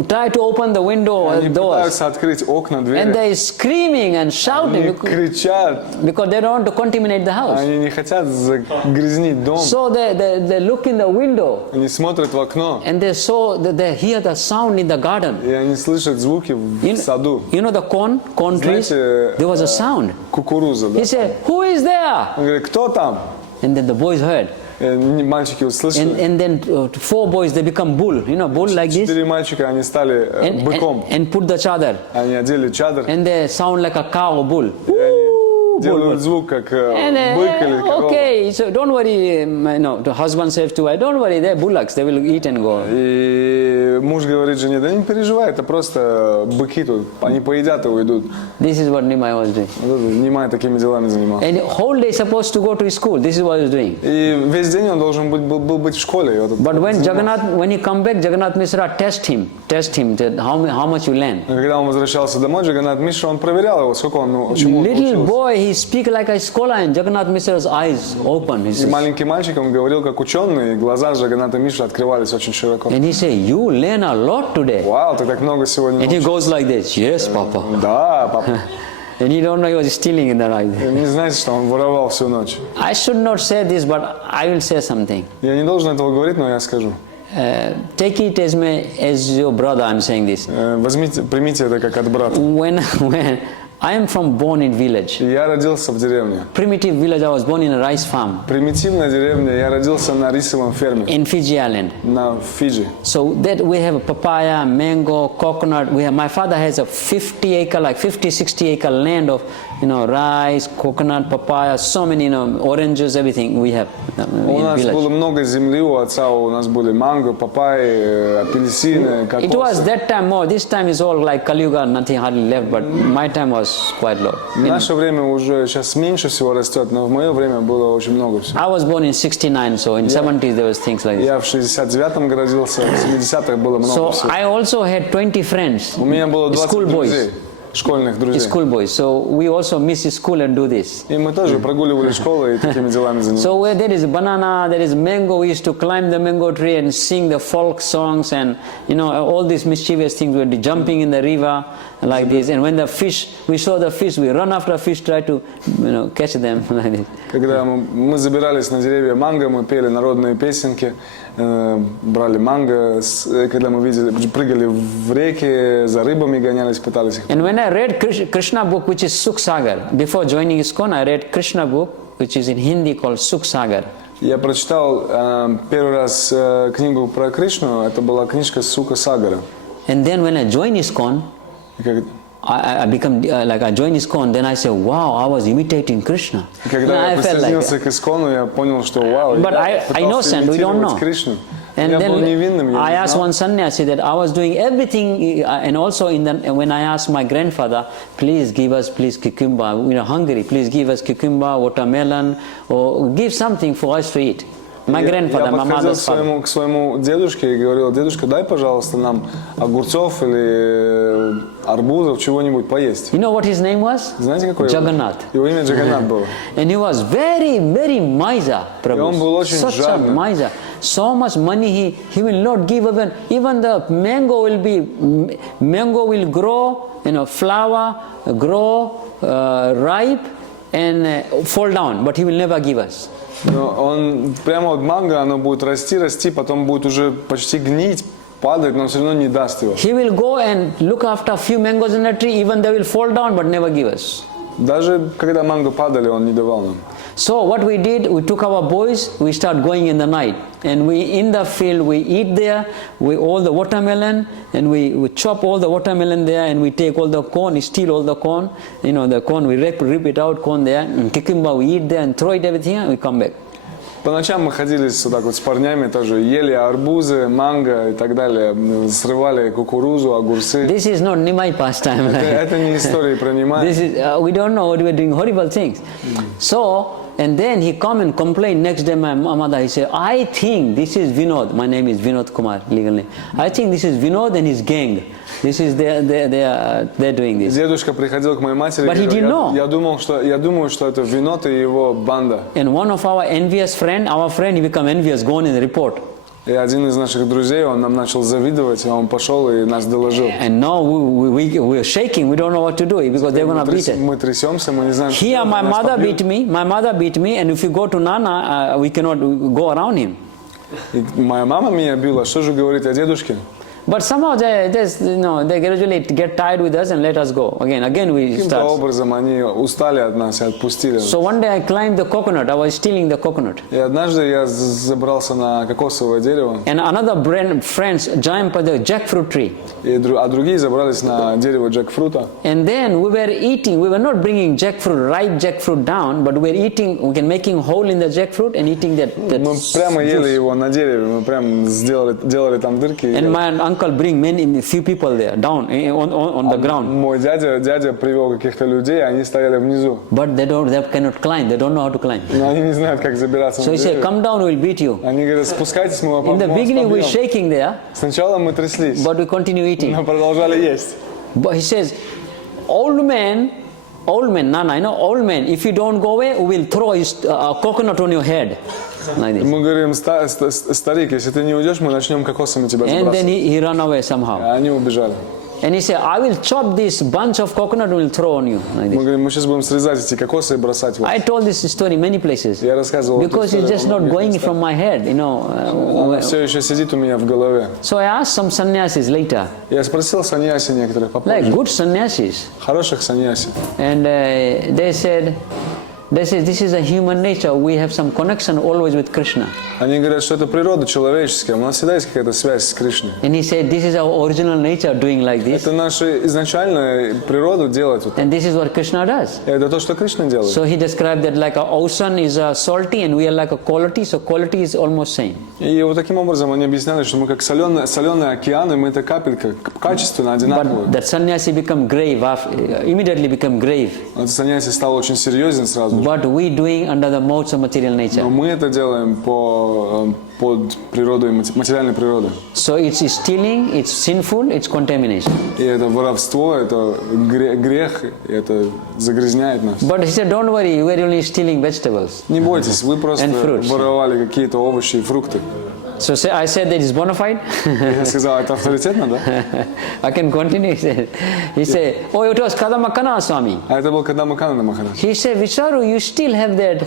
try to open the window Они doors. пытаются открыть окна, двери. And they screaming and shouting Они кричат. because they don't want to contaminate the house. Они не хотят загрязнить дом. So they look in the window. Они смотрят в окно. And they hear the sound in the garden. И они слышат звуки в саду. You know the corn trees? Знаете, There was a sound. Кукуруза, да. He said, who is there? Он говорит, кто там? And then the boys heard. Мальчики услышали. And then 4 boys, they become bull. Bull like this. 4 мальчика, они стали быком. And put the chadar. Они одели чадр. And they sound like a cow or bull. Делают звук, как бык или корова. Okay, so don't worry, the husband says to wife, don't worry, they're bullocks, they will eat and go. И муж говорит жене, да не переживай, это просто быки тут, они поедят и уйдут. This is what Nimai was doing. Nimai такими делами занимался. And whole day supposed to go to school, this is what he was doing. И весь день он должен был быть в школе. But when he come back, Jagannath Mishra test him that how much you learn. Когда он возвращался домой, Джаганнат Мишра, он проверял его, сколько он, чему он Little учился. boy, he speak like a scholar, and Jagannath Mishra's eyes open. И маленький мальчик, он говорил как ученый, и глаза Джаганната Мишры открывались очень широко. And he say, you learn a lot today. Вау, ты так много сегодня And he научился. goes like this, yes, Papa. Да, папа. And he don't know he was stealing in the night. Не знаете, что он воровал всю ночь. I should not say this, but I will say something. Я не должен этого говорить, но я скажу. Take it as your brother, I'm saying this. Примите это как от брата. When I am born in village. Я родился в деревне. Primitive village, I was born in a rice farm. Примитивная деревня, я родился на рисовом ферме. In Fiji Island. На Фиджи. So that we have papaya, mango, coconut. My father has a 50-60 acre land of, rice, coconut, papaya, so many, oranges, everything we have У in нас village. было много земли у отца, у нас были манго, папайи, апельсины, кокосы. It was that time more. This time is all like Kali Yuga, nothing hardly left. But my time was quite low. В наше время уже сейчас меньше всего растет, но в мое время было очень много всего. I was born in 69, so in 70s there was things like this. Я в 69-м родился, в 70-х было много So всего. I also had 20 friends, У меня было 20 school boys. друзей, школьных друзей. School boys. So we also miss school and do this. И мы тоже прогуливали школу и такими делами занимались. So where there is banana, there is mango, we used to climb the mango tree and sing the folk songs and all these mischievous things. We were jumping in the river like this. And when we saw the fish, we run after fish, try to catch them like this. Когда мы забирались на деревья манго, мы пели народные песенки, брали манго, когда мы прыгали в реки, за рыбами гонялись, пытались их. And when I read Krishna book, which is Sukh Sagar, before joining ISKCON, I read Krishna book, which is in Hindi called Sukh Sagar. Я прочитал первый раз книгу про Кришну, это была книжка Сука Сагара. And then when I joined ISKCON, I become I joined ISKCON, then I say, wow, I was imitating Krishna. Когда я присоединился к ISKCON, я понял, что вау, я пытался имитировать Кришну. And then I asked one sannyasi that I was doing everything, and also when I asked my grandfather, please give us cucumber, we are hungry, please give us cucumber, watermelon, or give something for us to eat. My grandfather, Я my подходил mother's father. к своему дедушке и говорил: дедушка, дай, пожалуйста, нам огурцов или арбузов, чего-нибудь поесть. You know what his name was? Знаете, какое его? Jagannath. Его имя Джаганнат было. And he was very, very miser, Prabhu. И он был очень Such a жадный. miser. So much money he will not give away. Even the mango will grow, flower, grow, ripe and fall down, but he will never give us. Но он прямо от манго, оно будет расти, потом будет уже почти гнить, падать, но все равно не даст его. He will go and look after a few mangoes in a tree, even they will fall down, but never give us. Даже когда манго падали, он не давал нам. So what we did, we took our boys, we start going in the night, and we in the field we eat there, we all the watermelon, and we chop all the watermelon there, and we take all the corn, steal all the corn, the corn, we rip it out, corn there, and cucumber we eat there and throw it everything, and we come back. По ночам мы ходили вот так вот с парнями тоже, ели арбузы, манго и так далее, срывали кукурузу, огурцы. This is not Nimai pastime. Это не история про Нимай. This is we don't know what we are doing, horrible things. So. And then he come and complain next day, my mother, he said, I think this is Vinod. My name is Vinod Kumar, legal name. I think this is Vinod and his gang. This is they're doing this. Дедушка приходил к моей матери But he didn't know. Я думаю, что это Винод и его банда. And one of our envious friend, he become envious, go on in the report. И один из наших друзей, он нам начал завидовать, и он пошел и нас доложил. And now we are shaking, we don't know what to do because they're going to beat us. Мы трясемся, мы не знаем, что Here my нас mother побьют. beat me, and if you go to Nana, we cannot go around him. И моя мама меня била, что же говорить о дедушке? But somehow they gradually get tired with us and let us go. Again we Каким-то start. образом они устали от нас и отпустили. So one day I climbed the coconut. I was stealing the coconut. И однажды я забрался на кокосовое дерево, And another friends jumped on the jackfruit tree. а другие забрались на дерево джекфрута. And then we were eating. We were not bringing ripe jackfruit down, but we were making hole in the jackfruit and eating that Мы прямо ели juice. его на дереве, мы прям делали там дырки. и And ели. my uncle bring few people there down on the ground. Мой дядя привел каких-то людей, они стояли внизу. But they cannot climb. They don't know how to climb. Но они не знают, как забираться So на he said, дерево. "Come down, we'll beat you." Они говорят, спускайтесь, мы вас In the beginning we're побьем. shaking there, Сначала мы тряслись, but we continue eating. но продолжали есть. But he says, old man, Nana, old man, if you don't go away, we will throw a coconut on your head. Like this. Мы говорим, старик, если ты не уйдешь, мы начнем кокосами тебя And then забрасывать. he ran away somehow. Они убежали. And he said, I will chop this bunch of coconut and will throw on you. Like Мы this. говорим, мы сейчас будем срезать эти кокосы и бросать в вас. I told this story many places. Я рассказывал эту Because it's историю just во not многих going местах. from my head, Она все еще сидит у меня в голове. So I asked some sannyasis later, Я спросил саньяси некоторых like попозже, good sannyasis. хороших саньяси. And they said, this is a human nature. We have some connection always with Krishna. Они говорят, что это природа человеческая, у нас всегда есть какая-то связь с Кришной. And he said, this is our original nature doing like this. Это наша изначальная природа делать вот так. And this is what Krishna does. Это то, что Кришна делает. So he described that like an ocean is salty and we are like a quality. So quality is almost same. И вот таким образом они объясняли, что мы как соленый океан, и мы это капелька, качественно одинаковые. But that sannyasi become grave, immediately become grave. Этот саньяси стал очень серьезен сразу же. But we doing under the modes of material nature. Но мы это делаем под природой, материальной природой. So it's stealing, it's sinful, it's contamination. И это воровство, это грех, и это загрязняет нас. But he said, don't worry, you were only stealing vegetables. Не бойтесь, вы просто And fruits. воровали какие-то овощи и фрукты. So I said that it's bona fide. Я сказал, это авторитетно, да? I can continue. He said, oh, it was Kadamakana Swami. А это был Кадамакананда Махарадж. He said, Vicaru, you still have that.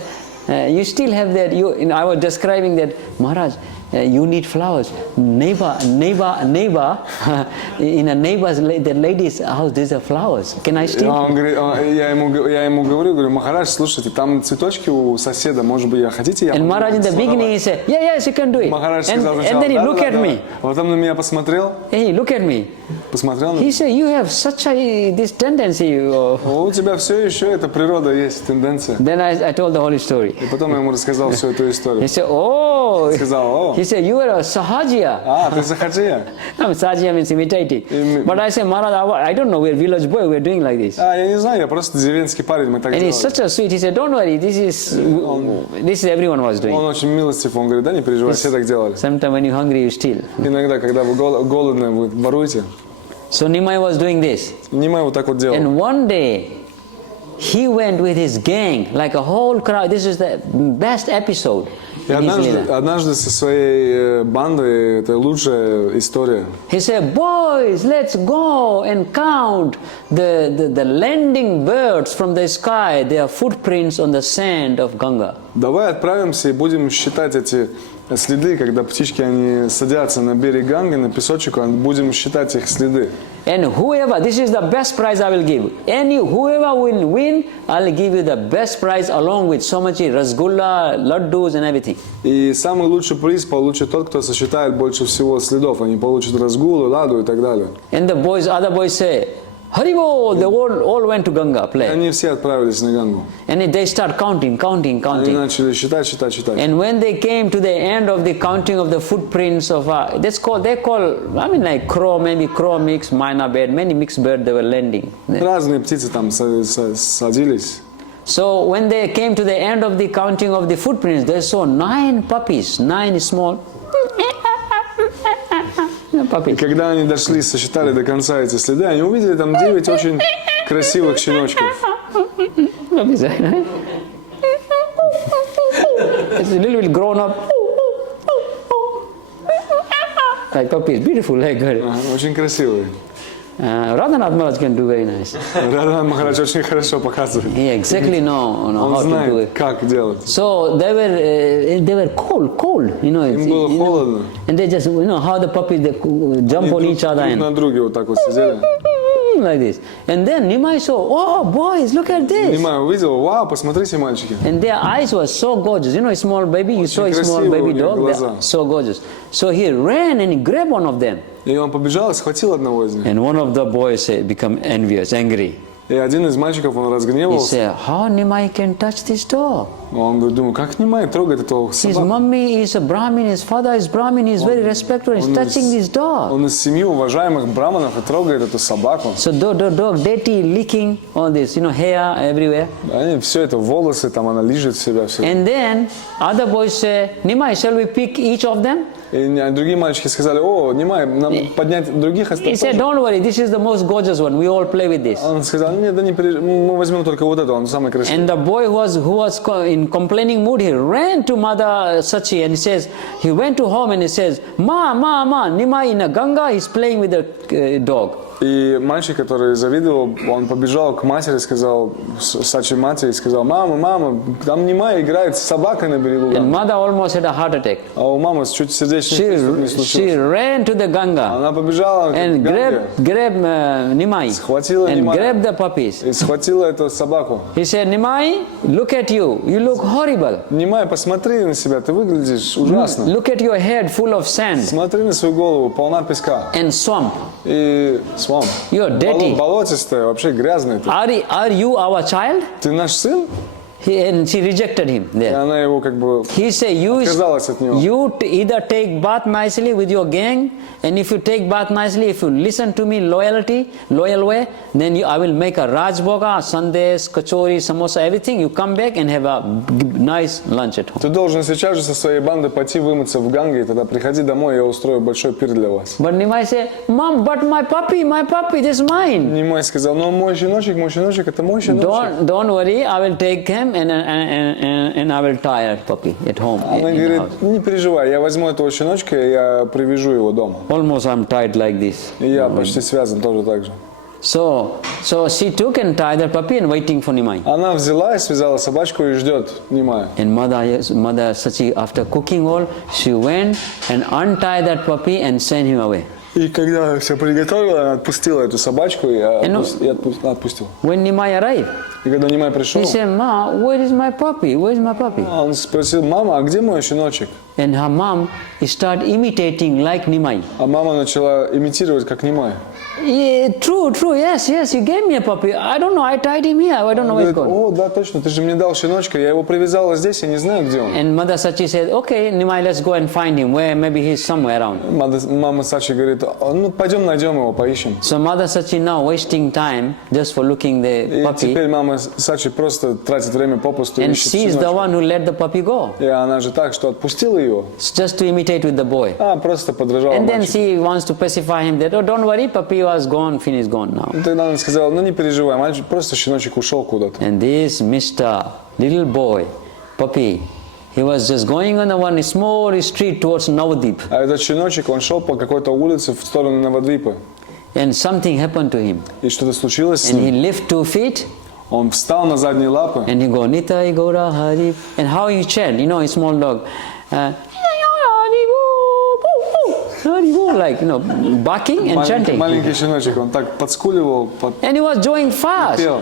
I was describing that, Maharaj, you need flowers. Neighbor, in a neighbor's, the lady's house, there's a flowers. Can I steal? Он говорит, я ему говорю, Махарадж, слушайте, там цветочки у соседа, может быть, хотите, я And могу Maharaj in the beginning, he said, yes, you can do it. Махарадж And сказал then he looked at да. me. Потом на меня посмотрел, Hey, look at me. посмотрел на He said, you have such this tendency. у тебя все еще эта природа есть, тенденция. Then I told the whole story. И потом я ему рассказал всю эту He историю. said, oh. Сказал, о, He said, you are a Sahajiya. ты Сахаджия. No, Sahajiya means imitating. But I said, Maharaj, I don't know, we're village boy, we're doing like this. Я не знаю, я просто деревенский парень, мы так And делали. he's such a sweet. He said, don't worry, this is everyone was doing. Он очень милостив, он говорит, да не переживай, все так делали. Sometimes when you're hungry, you steal. Иногда, когда вы голодны, вы воруете. So Nimai was doing this. Нимай вот так вот делал. And one day, he went with his gang, like a whole crowd. This is the best episode. И однажды со своей бандой, это лучшая история. He said, boys, let's go and count the landing birds from the sky, their footprints on the sand of Ganga. Давай отправимся и будем считать эти следы, когда птички, они садятся на берег Ганги, на песочек, будем считать их следы. And whoever, this is the best prize I will give. Whoever will win, I'll give you the best prize along with so much rasgulla, laddus and everything. И самый лучший приз получит тот, кто сосчитает больше всего следов. Они получат разгулу, ладу и так далее. And other boys say, Haribol, they all went to Ganga, play. Они все отправились на Гангу. And they start counting. Они начали считать. And when they came to the end of the counting of the footprints of, they call, like crow, maybe crow mix, myna bird, many mixed birds they were landing. Разные птицы там садились. So when they came to the end of the counting of the footprints, they saw 9 puppies, 9 small И когда они дошли, сосчитали до конца эти следы, они увидели там 9 очень красивых щеночков. It's a little bit grown up. Like puppies, beautiful, like good. Очень красивые. Radhanath Maharaj can do very nice. Радхан Махарадж очень хорошо показывает. He exactly know Он how to do знает, it. как делать. So they were cold, Им было холодно. and they just, how the puppies they jump on each other Друг на друге вот так вот сидели. like this. And then Nimai saw, oh boys, look at this. Нимай увидел, вау, посмотрите, мальчики. And their eyes were so gorgeous. A small baby, you saw a small красивые baby у них dog, глаза. they're so gorgeous. So he ran and he grabbed one of them. И он побежал и схватил одного из них. And one of the boys became envious, angry. И один из мальчиков, он He разгневался. said, how Nimai can touch this dog? Он говорит, думаю, как Нимай трогает этого His собаку? mummy is a Brahmin, his father is Brahmin, he's very respectful, he's touching this dog. Он из семьи уважаемых браманов и трогает эту собаку. So dog dirty, licking all this, hair everywhere. Они все это волосы, там она лижет себя все. And then other boys say, Nimai, shall we pick each of them? И другие мальчики сказали, о, Нимай, нам поднять других He остальных. said, don't worry, this is the most gorgeous one, we all play with this. Он сказал, нет, да не переживай, мы возьмем только вот это, он самый красивый. And the boy who was in complaining mood, he ran to Mother Sachi and he went to home and he says, Ma, Nimai in a Ganga, he's playing with the dog. И мальчик, который завидовал, он побежал к матери, сказал, Сачи матери, сказал, мама, там Нимай играет с собакой на берегу And Ганги. mother almost had a heart attack. А у мамы чуть сердечный приступ не She случился. ran to the Ganga Она побежала к and Ганге grabbed Nimai Схватила and Нимая. grabbed the puppies. и схватила эту собаку. He said, Nimai, look at you look horrible. Нимай, посмотри на себя, ты выглядишь ужасно. Look at your head full of sand Смотри на свою голову, полна песка. and swamp. И свам. You're dirty. Болотистая, вообще грязная ты. Are you our child? Ты наш сын? And she rejected him И there. она его как бы He said, отказалась от него. you either take bath nicely with your gang, and if you take bath nicely, if you listen to me loyal way, then I will make a rajboga, sandesh, kachori, samosa, everything. You come back and have a nice lunch at home. Ты должен сейчас же со своей бандой пойти вымыться в Ганге, и тогда приходи домой, я устрою большой пир для вас. But Nimai said, Mom, but my puppy, this is mine. Нимай сказал, ну мой щеночек, это мой щеночек. Don't worry, I will take him and I will tie a puppy at home. Она in the говорит, house. не переживай, я возьму этого щеночка, и я привяжу его дома. Almost I'm tied like this. И я почти связан тоже так же. So she took and tied the puppy and waiting for Nimai. Она взяла и связала собачку и ждет Нимая. And mother Sachi, after cooking all, she went and untied that puppy and sent him away. И когда все приготовила, она отпустила эту собачку и отпустила. When Nimai arrived, И когда Нимай пришел, he said, Ma, where is my puppy? Where is my puppy? он спросил, мама, а где мой щеночек? And her mom started imitating like Nimai. А мама начала имитировать, как Нимай. Yeah, true, yes, you gave me a puppy. I don't know, I tied him here. I don't know where it's Говорит, gone. о, да, точно, ты же мне дал щеночка, я его привязала здесь, я не знаю, где он. And Mother Sachi said, okay, Nimai, let's go and find him. Where maybe he's somewhere around. Мама Сачи говорит, ну пойдем найдем его, поищем. So Mother Sachi now wasting time just for looking the И puppy, теперь мама Сачи просто тратит время попусту, and ищет she is the щеночка. one who let the puppy go. И она же так, что отпустила его, Just to imitate with the boy. просто подражала And then мальчику. she wants to pacify him that, oh, don't worry, puppy was gone, finished, gone now. Тогда она сказала, ну не переживай, мальчик, просто щеночек ушел куда-то. And this Mr. little boy, puppy, he was just going on the one small street towards Navadip. А этот щеночек, он шел по какой-то улице в сторону Навадвипы. And something happened to him. И что-то случилось с And ним. he lifted 2 feet, Он встал на задние лапы. and he go, Nitai Gaura Hari. And how he chant, you know, a small dog. Like, you know, barking and chanting. Маленький щеночек, он так подскуливал, And he was doing fast, пел.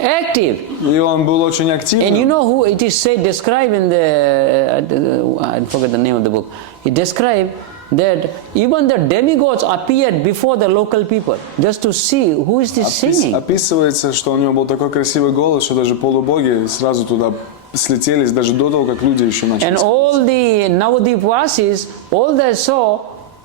active. И он был очень And you активным. know who it is said, described in the, I forget the name of the book. It described that even the demigods appeared before the local people, just to see who is this singing. Описывается, что у него был такой красивый голос, что даже полубоги сразу туда слетелись, даже до того, как люди еще начали. And all the Navadip Vasis, all they saw,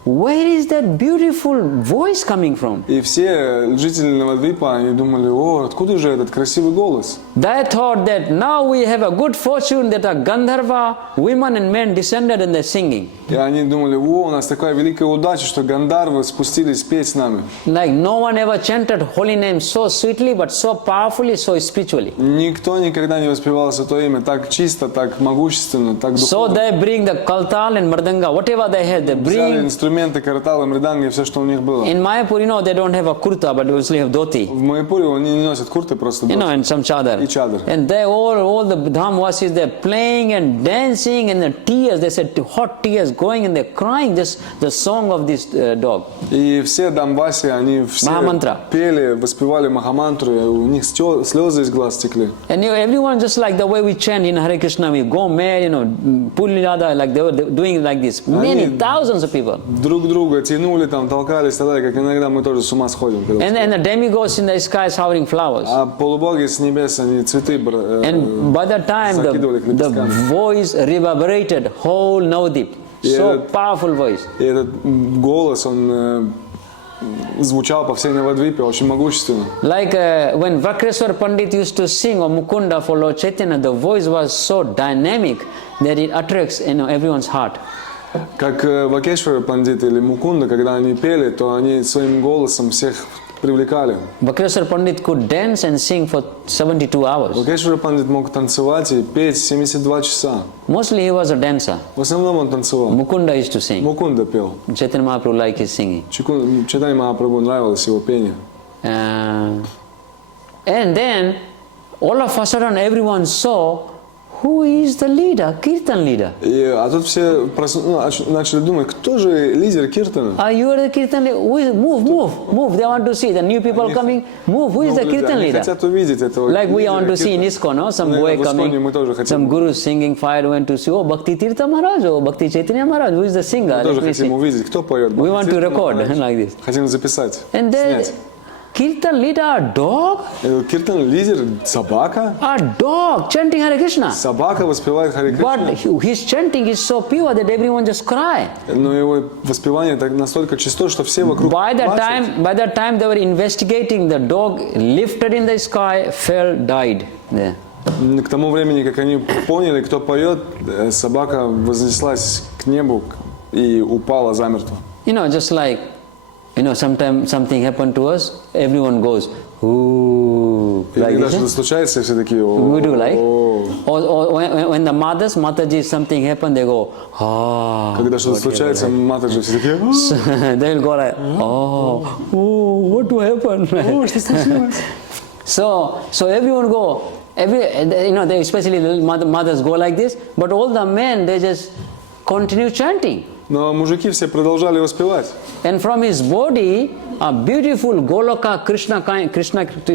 where is that beautiful voice coming from? И все жители Навадвипа, они думали, о, откуда же этот красивый голос? They thought that now we have a good fortune that a Gandharva, women and men descended and they're singing. И они думали, о, у нас такая великая удача, что гандарвы спустились петь с нами. Like no one ever chanted holy name so sweetly, but so powerfully, so spiritually. Никто никогда не воспевал Святое имя так чисто, так могущественно, так So духовно. they bring the kaltal and mardanga, whatever they have, they Взяли bring. инструменты, карталы, мриданги, все, что у них было. In Mayapur, you know, they don't have a kurta, but they usually have dhoti. В Майяпуре они не носят курты, просто You know, дот. and some chadar. И чадр. And they all the Dhamvasis, they're playing and dancing, and the tears, they said hot tears going, and they're crying just the song of this dog. И все дамваси, они все Махамантра. пели, воспевали Махамантру, и у них слезы из глаз текли. And you know, everyone just like the way we chant in Hare Krishna, we go mad, you know, Pulilada, like they were doing it like this. Many thousands of people. Друг друга тянули, там, толкались, так далее, как иногда мы тоже с ума сходим. когда And the demigods in the sky is hovering flowers. А полубоги с небес, они цветы And by that time, закидывали the лепестками. voice reverberated whole Navadip. So powerful voice. И этот голос, он звучал по всей Навадвипе, очень могущественно. Like when Vakreshwar Pandit used to sing or Mukunda for Lord Chaitanya, the voice was so dynamic that it attracts, you know, everyone's heart. Как Вакешвара Пандит или Мукунда, когда они пели, то они своим голосом всех привлекали. Vakreshwar Pandit could dance and sing for 72 hours. Вакешвара Пандит мог танцевать и петь 72 часа. Mostly he was a dancer. В основном он танцевал. Mukunda used to sing. Мукунда пел. Chaitanya Mahaprabhu liked his singing. Чайтанья Махапрабху нравилось его пение. And then, all of a sudden, everyone saw who is the leader, Kirtan leader. А тут все начали думать, кто же лидер Киртана? You are the Kirtan leader. Move. They want to see the new people coming. Move. Who is the Kirtan Они leader? хотят увидеть этого Like we лидера want to see in Киртана. ISKCON, no? Some Ну, boy в ISKCON мы тоже coming, хотим. some guru singing fire went to see, oh, Bhakti Tirtha Maharaj, oh, Bhakti Chaitanya Maharaj, who is the singer? Мы тоже Let me хотим see. увидеть, кто поет. We want to Бхакти record Маharaj. like this. Хотим записать, And then, снять. Kirtan leader, a dog? Киртан лидер, собака. A dog chanting Hare Krishna. Собака воспевает Харе But Кришна. his chanting is so pure that everyone just cry. Но его воспевание так настолько чисто, что все вокруг By that плачут. time they were investigating, the dog lifted in the sky, fell, died there. К тому времени, как они поняли, кто поет, собака вознеслась к небу и упала замертво. You know, just like, you know, sometimes something happened to us, everyone goes, ooh, И like когда this. что-то случается, все такие, We do like. «О». Or when the Mataji, something happened, they go, ah. Когда что-то случается, матаджи все такие, «О, They'll go like, oh, what happened? что случилось?» So everyone go, you know, they, especially the mothers go like this, but all the men, they just continue chanting. Но мужики все продолжали воспевать. And from his body, a beautiful Goloka Krishna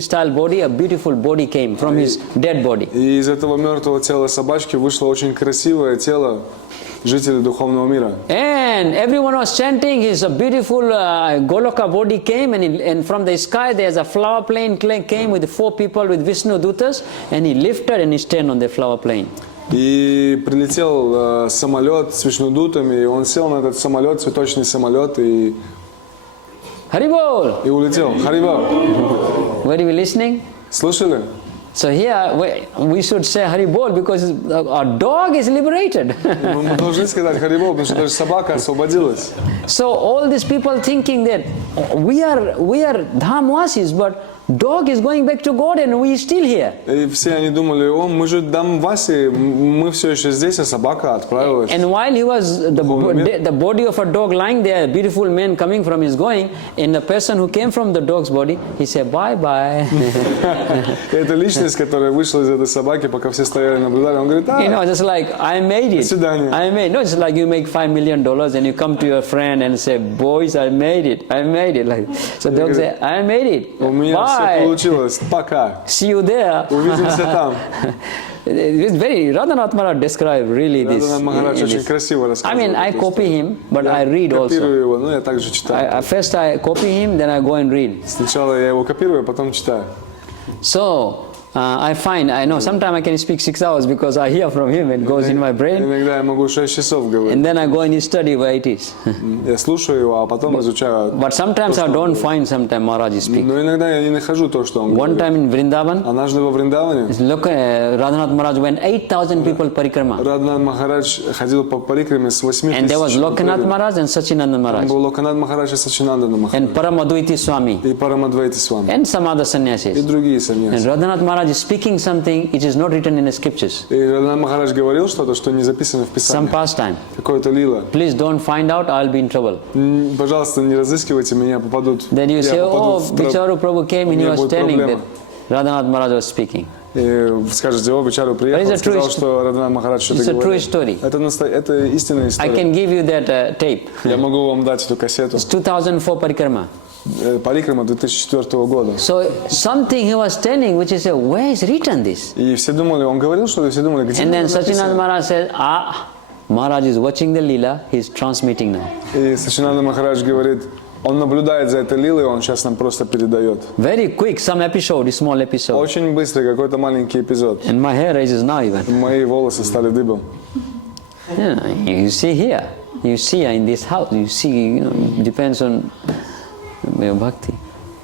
style body, a beautiful body came from his dead body. И из этого мертвого тела собачки вышло очень красивое тело, жители духовного мира. And everyone was chanting. His beautiful Goloka body came, and from the sky there's a flower plane came with 4 people with Vishnu Dutas, and he lifted and he stand on the flower plane. И прилетел самолет с вишнудутами, и он сел на этот самолет, цветочный самолет, и Haribol! улетел. Харибал. Were you listening? Слышали? So here we should say Haribol because our dog is liberated. Мы должны сказать Харибол, потому что даже собака освободилась. So all these people thinking that we are Dhamvasis, but dog is going back to God and we still here. И все они думали, мы же Дhamvaси, мы все еще здесь, а собака отправилась. And while he was the body of a dog lying there, a beautiful man coming from his going, and the person who came from the dog's body, he said bye bye. Это личность, которая вышла из этой собаки, пока все стояли наблюдали, он говорит, You know, just like I made it. До свидания. I made. No, it's like you make $5 million and you come to your friend and say, boys, I made it. I made it. Like so, dog say, I made it. У меня все Bye. получилось, пока. See you there. Увидимся там. It's very Radhanath Maharaj described really this. Радханат Махарадж очень красиво I рассказывает. mean, I copy him, but I read also. Копирую его, но я также читаю. First I copy him, then I go and read. Сначала я его копирую, а потом читаю. So I find, I know, sometimes I can speak 6 hours because I hear from him, it goes in my brain, Иногда я могу 6 часов говорить. and then I go and study where it is. Я слушаю его, а потом изучаю. But sometimes I don't find, sometimes Maharaj speak. Но иногда я не нахожу то, что он One говорит. time in Vrindāvana, Однажды во Вриндаване look, Radhanath Maharaj went 8,000 people parikrama. Радханат Махарадж ходил по парикраме с 8 And there was тысяч Lokanath человек. Maharaj and Sachinanda Там Maharaj. был Локанат Махарадж и Сачинандана Махарадж. And Paramadvaiti Swami. И Парамадвайти Свами. And some other И sannyasis. другие And саньяси. Radhanath Maharaj is speaking something which is not written in the scriptures. И Радханат Махарадж говорил что-то, что не записано в Some Писании. pastime. Какое-то лила. Please don't find out, I'll be in trouble. Пожалуйста, не разыскивайте меня, попадут. Then you say, Я попаду oh, в Vicaru Prabhu came and he У меня was будет telling that проблема. Radhanath Maharaj was speaking. И скажете, о, Вичару приехал, But it's a true сказал, что Радханат Махарадж что-то It's a говорил. true story. Это истинная I история. can give you that tape. Я могу вам дать эту кассету. It's 2004 parikrama. Парикрама 2004 года. So something he was telling, which is, where is written this? И все думали, он говорил что-то, все думали, где And then это Sachinanda написано. Maharaj said, Maharaj is watching the lila, he is transmitting now. И Сачинанда Махарадж говорит, он наблюдает за этой лилой, он сейчас нам просто передает. Very quick, some episode, small episode. Очень быстро, какой-то маленький эпизод. And my hair raises now even. Мои волосы стали дыбом. Yeah, you see here, you see in this house, you see, depends on your bhakti.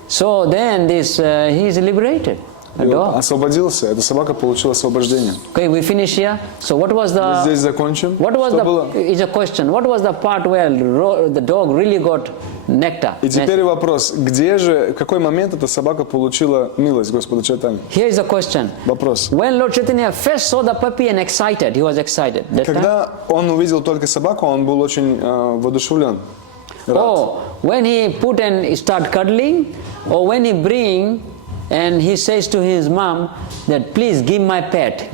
So then this, he is liberated. И вот освободился, эта собака получила освобождение. Okay, we finish here. So what was Мы здесь the, закончим. what was Что было? the, is a question, what was the part where the dog really got nectar? И теперь вопрос, где же, в какой момент эта собака получила милость Господа Чайтаньи? Here is a question. Вопрос. When Lord Chaitanya first saw the puppy and excited, he was excited. That time? Когда он увидел только собаку, он был очень воодушевлен. Рад. Oh, when he put and start cuddling, or when he bring and he says to his mom that please give my pet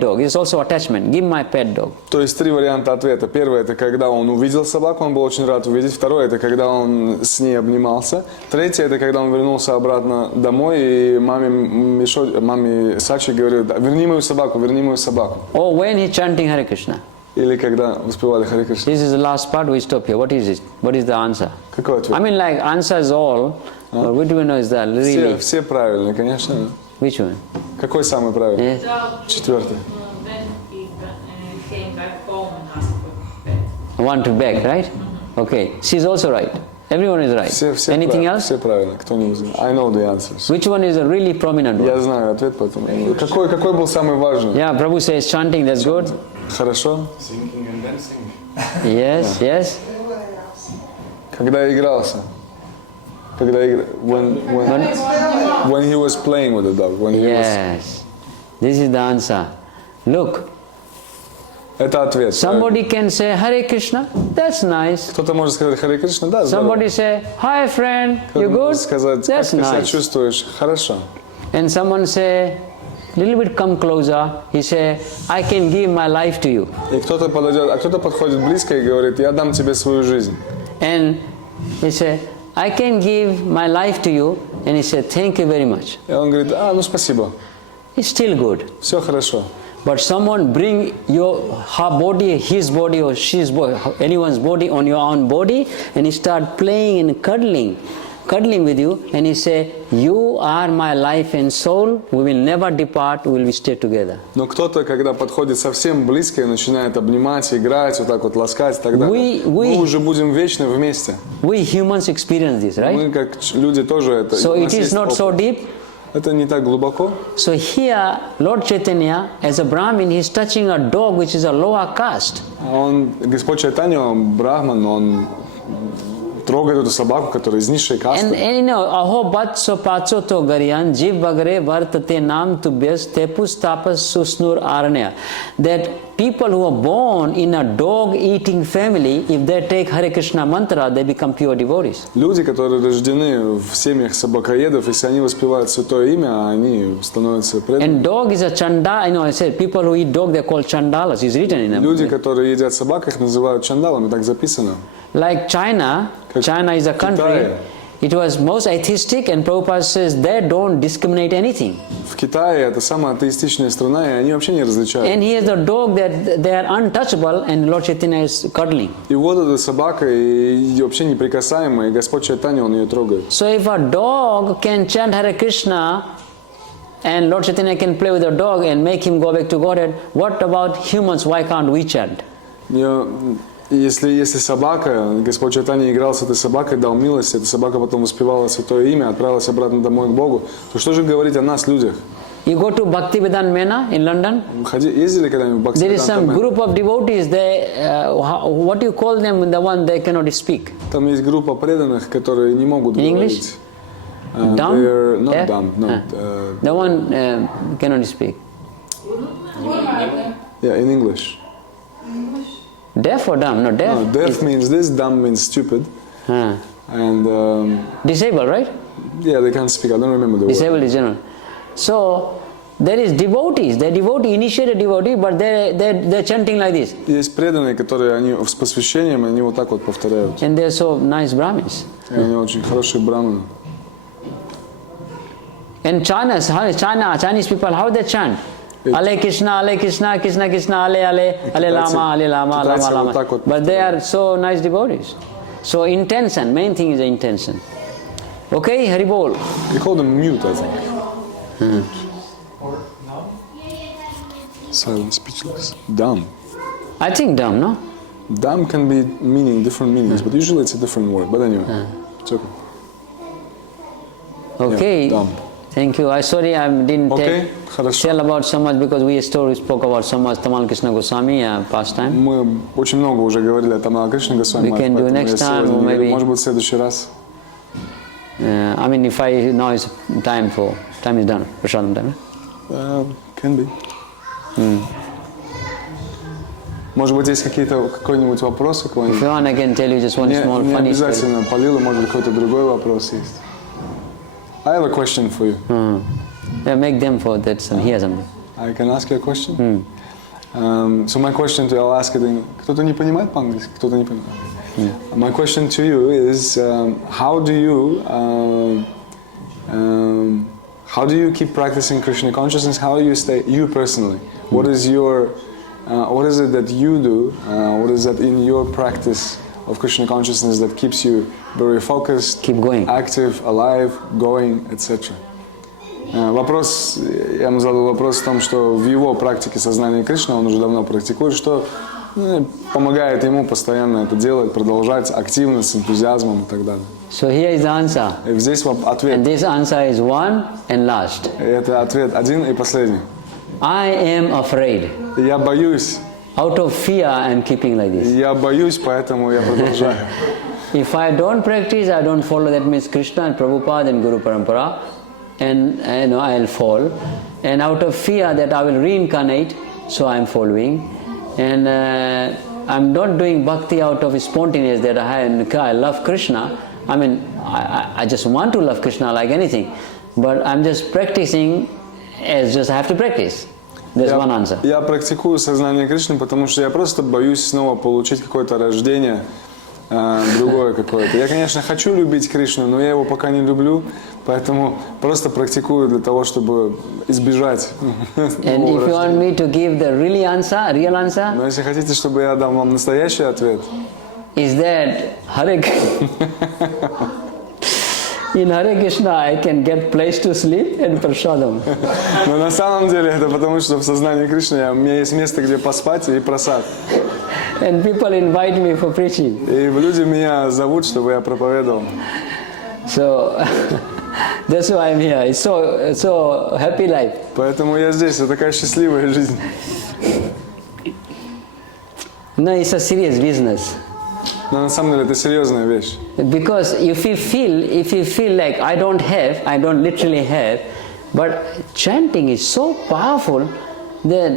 dog. It's also attachment. Give my pet dog. То есть 3 варианта ответа. Первый – это когда он увидел собаку, он был очень рад увидеть. Второй – это когда он с ней обнимался. Третий – это когда он вернулся обратно домой, и маме Сачи говорил, верни мою собаку, верни мою собаку. Or when he chanting Hare Krishna. Или когда воспевали Харе Кришна. This is the last part. We stop here. What is it? What is the answer? Какой ответ? I mean, like answer is all, but which one is that really? Все правильные, конечно. Which one? Какой самый правильный? Yes. Четвертый. When he came back home and asked for pet. Want to beg, right? Okay. She's also right. Everyone is right. Все Anything правильные. else? Все правильные. Кто-нибудь знает? I know the answers. Which one is a really prominent one? Я знаю ответ, поэтому. Какой был самый важный? Yeah, Prabhu says chanting, that's good. Хорошо. Singing and dancing. Yes, yes. Когда игрался. When he was playing with the dog. When he was... Yes. This is the answer. Look, Это ответ. somebody can say Hare Krishna, that's nice. Кто-то может сказать Харе Кришна, да, Somebody здорово. say, hi friend, you Кто-то может good? сказать, как That's ты себя nice. чувствуешь? Хорошо. And someone say, little bit come closer, he say, I can give my life to you. И кто-то подойдет, а кто-то подходит близко и говорит, я дам тебе свою жизнь. And he say, I can give my life to you. And he said, thank you very much. И он говорит, ну спасибо, It's still good. все хорошо. But someone bring her body, his body or she's body, anyone's body on your own body, and he start playing and cuddling with you, and he say, you are my life and soul, we will never depart, we will stay together. Но кто-то, когда подходит совсем близко и начинает обнимать, играть, вот так вот ласкать, тогда мы уже будем вечно вместе. We humans experience this, right? Мы как люди тоже это. So it is not so deep. Это не так глубоко. So here, Lord Chaitanya, as a Brahmin, he is touching a dog which is a lower caste. Господь Чайтанья, он брахман, он трогает эту собаку, которая из низшей касты. And you know, aho batso pacho to gariyan jiv bagre vartate nam tubhyas tepus tapas susnur aranya. That people who are born in a dog-eating family, if they take Hare Krishna mantra, they become pure devotees. Люди, которые рождены в семьях собакоедов, если они воспевают святое имя, они становятся преданными. And dog is a chanda. I know I said people who eat dog, they call chandalas. It's written in them. Люди, которые едят собак, их называют чандалами, так записано. Like China is a country. It was most atheistic, and Prabhupada says they don't discriminate anything. В Китае это самая атеистичная страна, и они вообще не различают. And he has a dog that they are untouchable, and Lord Chaitanya is cuddling. И вот эта собака и вообще неприкасаемая, и Господь Чайтанья, он ее трогает. So if a dog can chant Hare Krishna, and Lord Chaitanya can play with a dog and make him go back to Godhead, what about humans? Why can't we chant? Если собака, Господь Чайтанья играл с этой собакой, дал милость, эта собака потом воспевала святое имя, отправилась обратно домой к Богу, то что же говорить о нас, людях? You go to Bhaktivedanta Mena in London. Ездили когда-нибудь в Бхактивиданта There is some Мена? group of devotees. They, what do you call them? The one they cannot speak. Там есть группа преданных, которые не могут говорить. Dumb? They're not Deaf? dumb. No. The one cannot speak. Yeah, in English. Deaf or dumb? No, deaf. No, deaf means this, dumb means stupid. And Disabled, right? yeah, they can't speak. I don't remember the Disabled is general. So there is devotees. They're devotee, initiated devotee, but they're chanting like this. Есть преданные, которые они с посвящением, они вот так вот повторяют. And they're so nice Brahmins. И они очень хорошие браманы. And Chinese people, how they chant? Ale Krishna, Krishna, Krishna, Ale Lama, Lama, Lama. But they are so nice devotees. So intention, main thing is the intention. Okay, Haribol. They call them mute, I think. Silent, speechless. Dumb. I think dumb, no? Dumb can be meaning different meanings, but usually it's a different word. But anyway, it's okay. Okay. Yeah, dumb. Thank you. I sorry I didn't tell about so much because we spoke about so much Tamal Krishna Goswami past time. Мы очень много уже говорили о Тамала Кришне Госвами. We can do next time, or maybe. Может быть, в следующий раз. I mean, if I now is time is done. Prasadam time. Can be. Может быть, есть какой-нибудь вопрос у кого-нибудь? If you want, I can tell you just one small funny story. Не обязательно по Лилу, может быть, какой-то другой вопрос есть. I have a question for you. Yeah, make them for that. Hear something. I can ask you a question? So my question to you, I'll ask it in... Кто-то не понимает по-английски? Кто-то не понимает. My question to you is, how do you keep practicing Krishna consciousness? How do you stay, you personally? What is it that you do? What is that in your practice of Krishna consciousness that keeps you very focused, keep going, active, alive, going, etc. Вопрос, я ему задал вопрос в том, что в его практике сознания Кришны, он уже давно практикует, что помогает ему постоянно это делать, продолжать активно, с энтузиазмом и так далее. So here is the answer. И здесь ответ. And this answer is one and last. И это ответ один и последний. I am afraid. Я боюсь. Out of fear, I am keeping like this. Я боюсь, поэтому я продолжаю. If I don't practice, I don't follow. That means Krishna and Prabhupada and Guru Parampara, and I'll fall. And out of fear that I will reincarnate, so I am following. And I'm not doing bhakti out of spontaneous that I love Krishna. I mean, I just want to love Krishna like anything, but I'm just practicing as just I have to practice. There's one answer. Я практикую сознание Кришны, потому что я просто боюсь снова получить какое-то рождение другое какое-то. Я, конечно, хочу любить Кришну, но я его пока не люблю, поэтому просто практикую для того, чтобы избежать. And if you want me to give the real answer, Но если хотите, чтобы я дам вам настоящий ответ, is that in Hare Krishna I can get place to sleep and prasadam. но на самом деле это потому, что в сознании Кришны у меня есть место, где поспать и просад. And people invite me for preaching. И люди меня зовут, чтобы я проповедовал. So that's why I'm here. It's so happy life. Поэтому я здесь, это такая счастливая жизнь. No, it's a serious business. Но на самом деле это серьезная вещь. Because if you feel like I don't literally have, but chanting is so powerful that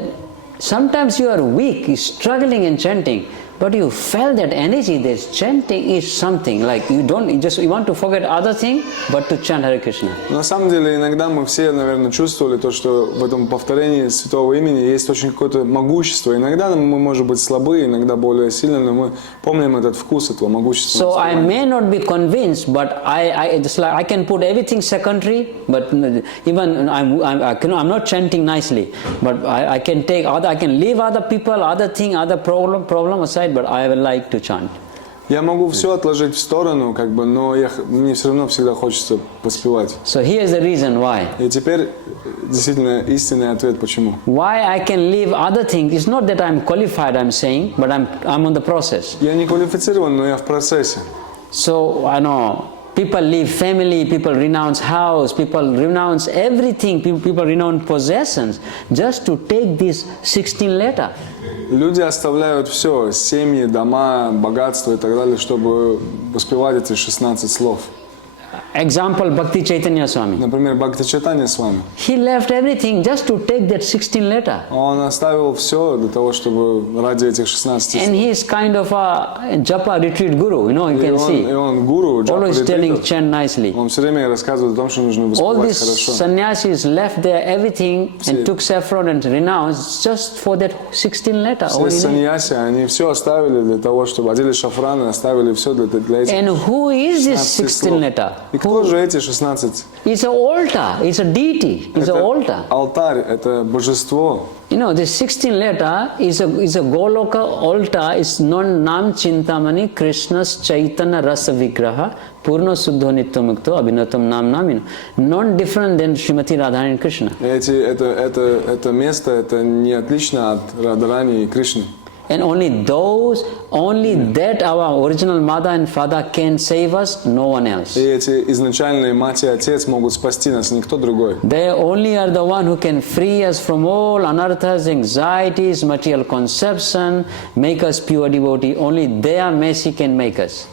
sometimes you are weak, you're struggling in chanting, but you felt that energy, that chanting is something like you want to forget other thing, but to chant Hare Krishna. На самом деле иногда мы все, наверное, чувствовали то, что в этом повторении святого имени есть очень какое-то могущество. Иногда мы, может быть, слабы, иногда более сильны, но мы помним этот вкус этого могущества. So I may not be convinced, but I can put everything secondary, but even I'm not chanting nicely, but I can leave other people, other thing, other problem aside, but I will like to chant. Я могу все отложить в сторону, но мне все равно всегда хочется поспевать. So here's the reason why. И теперь действительно истинный ответ почему. Why I can leave other things? It's not that I'm qualified, I'm saying, but I'm on the process. Я не квалифицирован, но я в процессе. So I know people leave family, people renounce house, people renounce everything, people renounce possessions just to take this 16 letter. Люди оставляют все, семьи, дома, богатство и так далее, чтобы воспевать эти 16 слов. Example, Bhakti Chaitanya Swami. Например, Бхакти Чайтанья Свами. He left everything just to take that 16 letter. Он оставил все для того, чтобы ради этих 16 слов. And he is kind of a japa retreat guru, you can see. И он гуру, джапа Always telling ретритов. chant nicely. Он все время рассказывает о том, что нужно All воспевать these хорошо. sannyasis left there everything and took saffron and renounced just for that 16 letter. Все саньяси, они все оставили для того, чтобы одели шафраны, оставили все для этих And who is this 16 16 слов. letter? И кто же эти 16? It's an altar, it's a deity, it's an Это altar. алтарь, это божество. You know, this 16 letter is a Goloka altar, is non-nam chintamani Krishna's Chaitanya Rasa Vigraha Purna Suddho Nityamukto Abhinatam Nam Namino. Non-different than Srimati Radharani and Krishna. Это место, это не отлично от Радharani и Кришны. And only that our original mother and father can save us, no one else. И эти изначальные мать и отец могут спасти нас, никто другой. They only are the one who can free us from all anarthas, anxieties, material conception, make us pure devotee. Only their mercy can make us.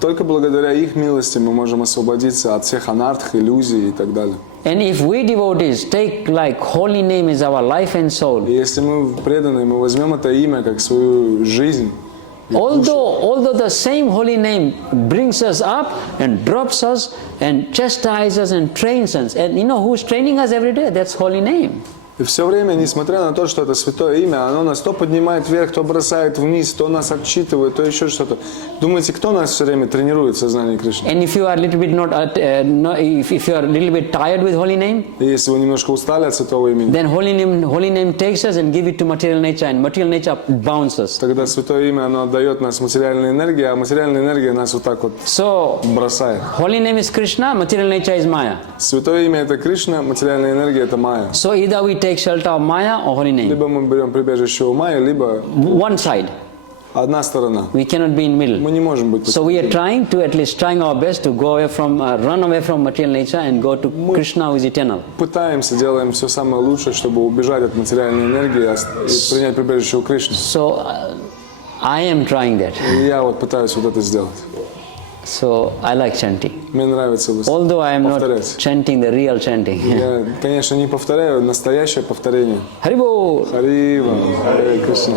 Только благодаря их милости мы можем освободиться от всех анартх, иллюзий и так далее. And if we devotees take like holy name as our life and soul, И если мы преданные, мы возьмем это имя как свою жизнь. although the same holy name brings us up and drops us and chastises and trains us, and you know who's training us every day? That's holy name. И все время, несмотря на то, что это святое имя, оно нас то поднимает вверх, то бросает вниз, то нас отчитывает, то еще что-то. Думаете, кто нас все время тренирует в сознании Кришны? And if you are a little bit if you are a little bit tired with holy name, И если вы немножко устали от святого имени, then holy name takes us and give it to material nature, and material nature bounces. тогда святое имя, оно отдает нас материальной энергии, а материальная энергия нас вот так вот So бросает. holy name is Krishna, material nature is Maya. Святое имя это Кришна, материальная энергия это Майя. So either we take shelter of Maya or holy name. Либо мы берем прибежище у Майи, либо One side. одна сторона. We cannot be in middle. Мы не можем быть So we are посередине. trying our best to go away from, run away from material nature and go to Krishna who is eternal. Пытаемся, делаем все самое лучшее, чтобы убежать от материальной энергии и принять прибежище у Кришны. So I am trying that. И я вот пытаюсь вот это сделать. So I like chanting. Мне нравится Although I am not повторять. chanting the real chanting. Я, конечно, не повторяю настоящее повторение. Haribol! Харива, Харе Кришна.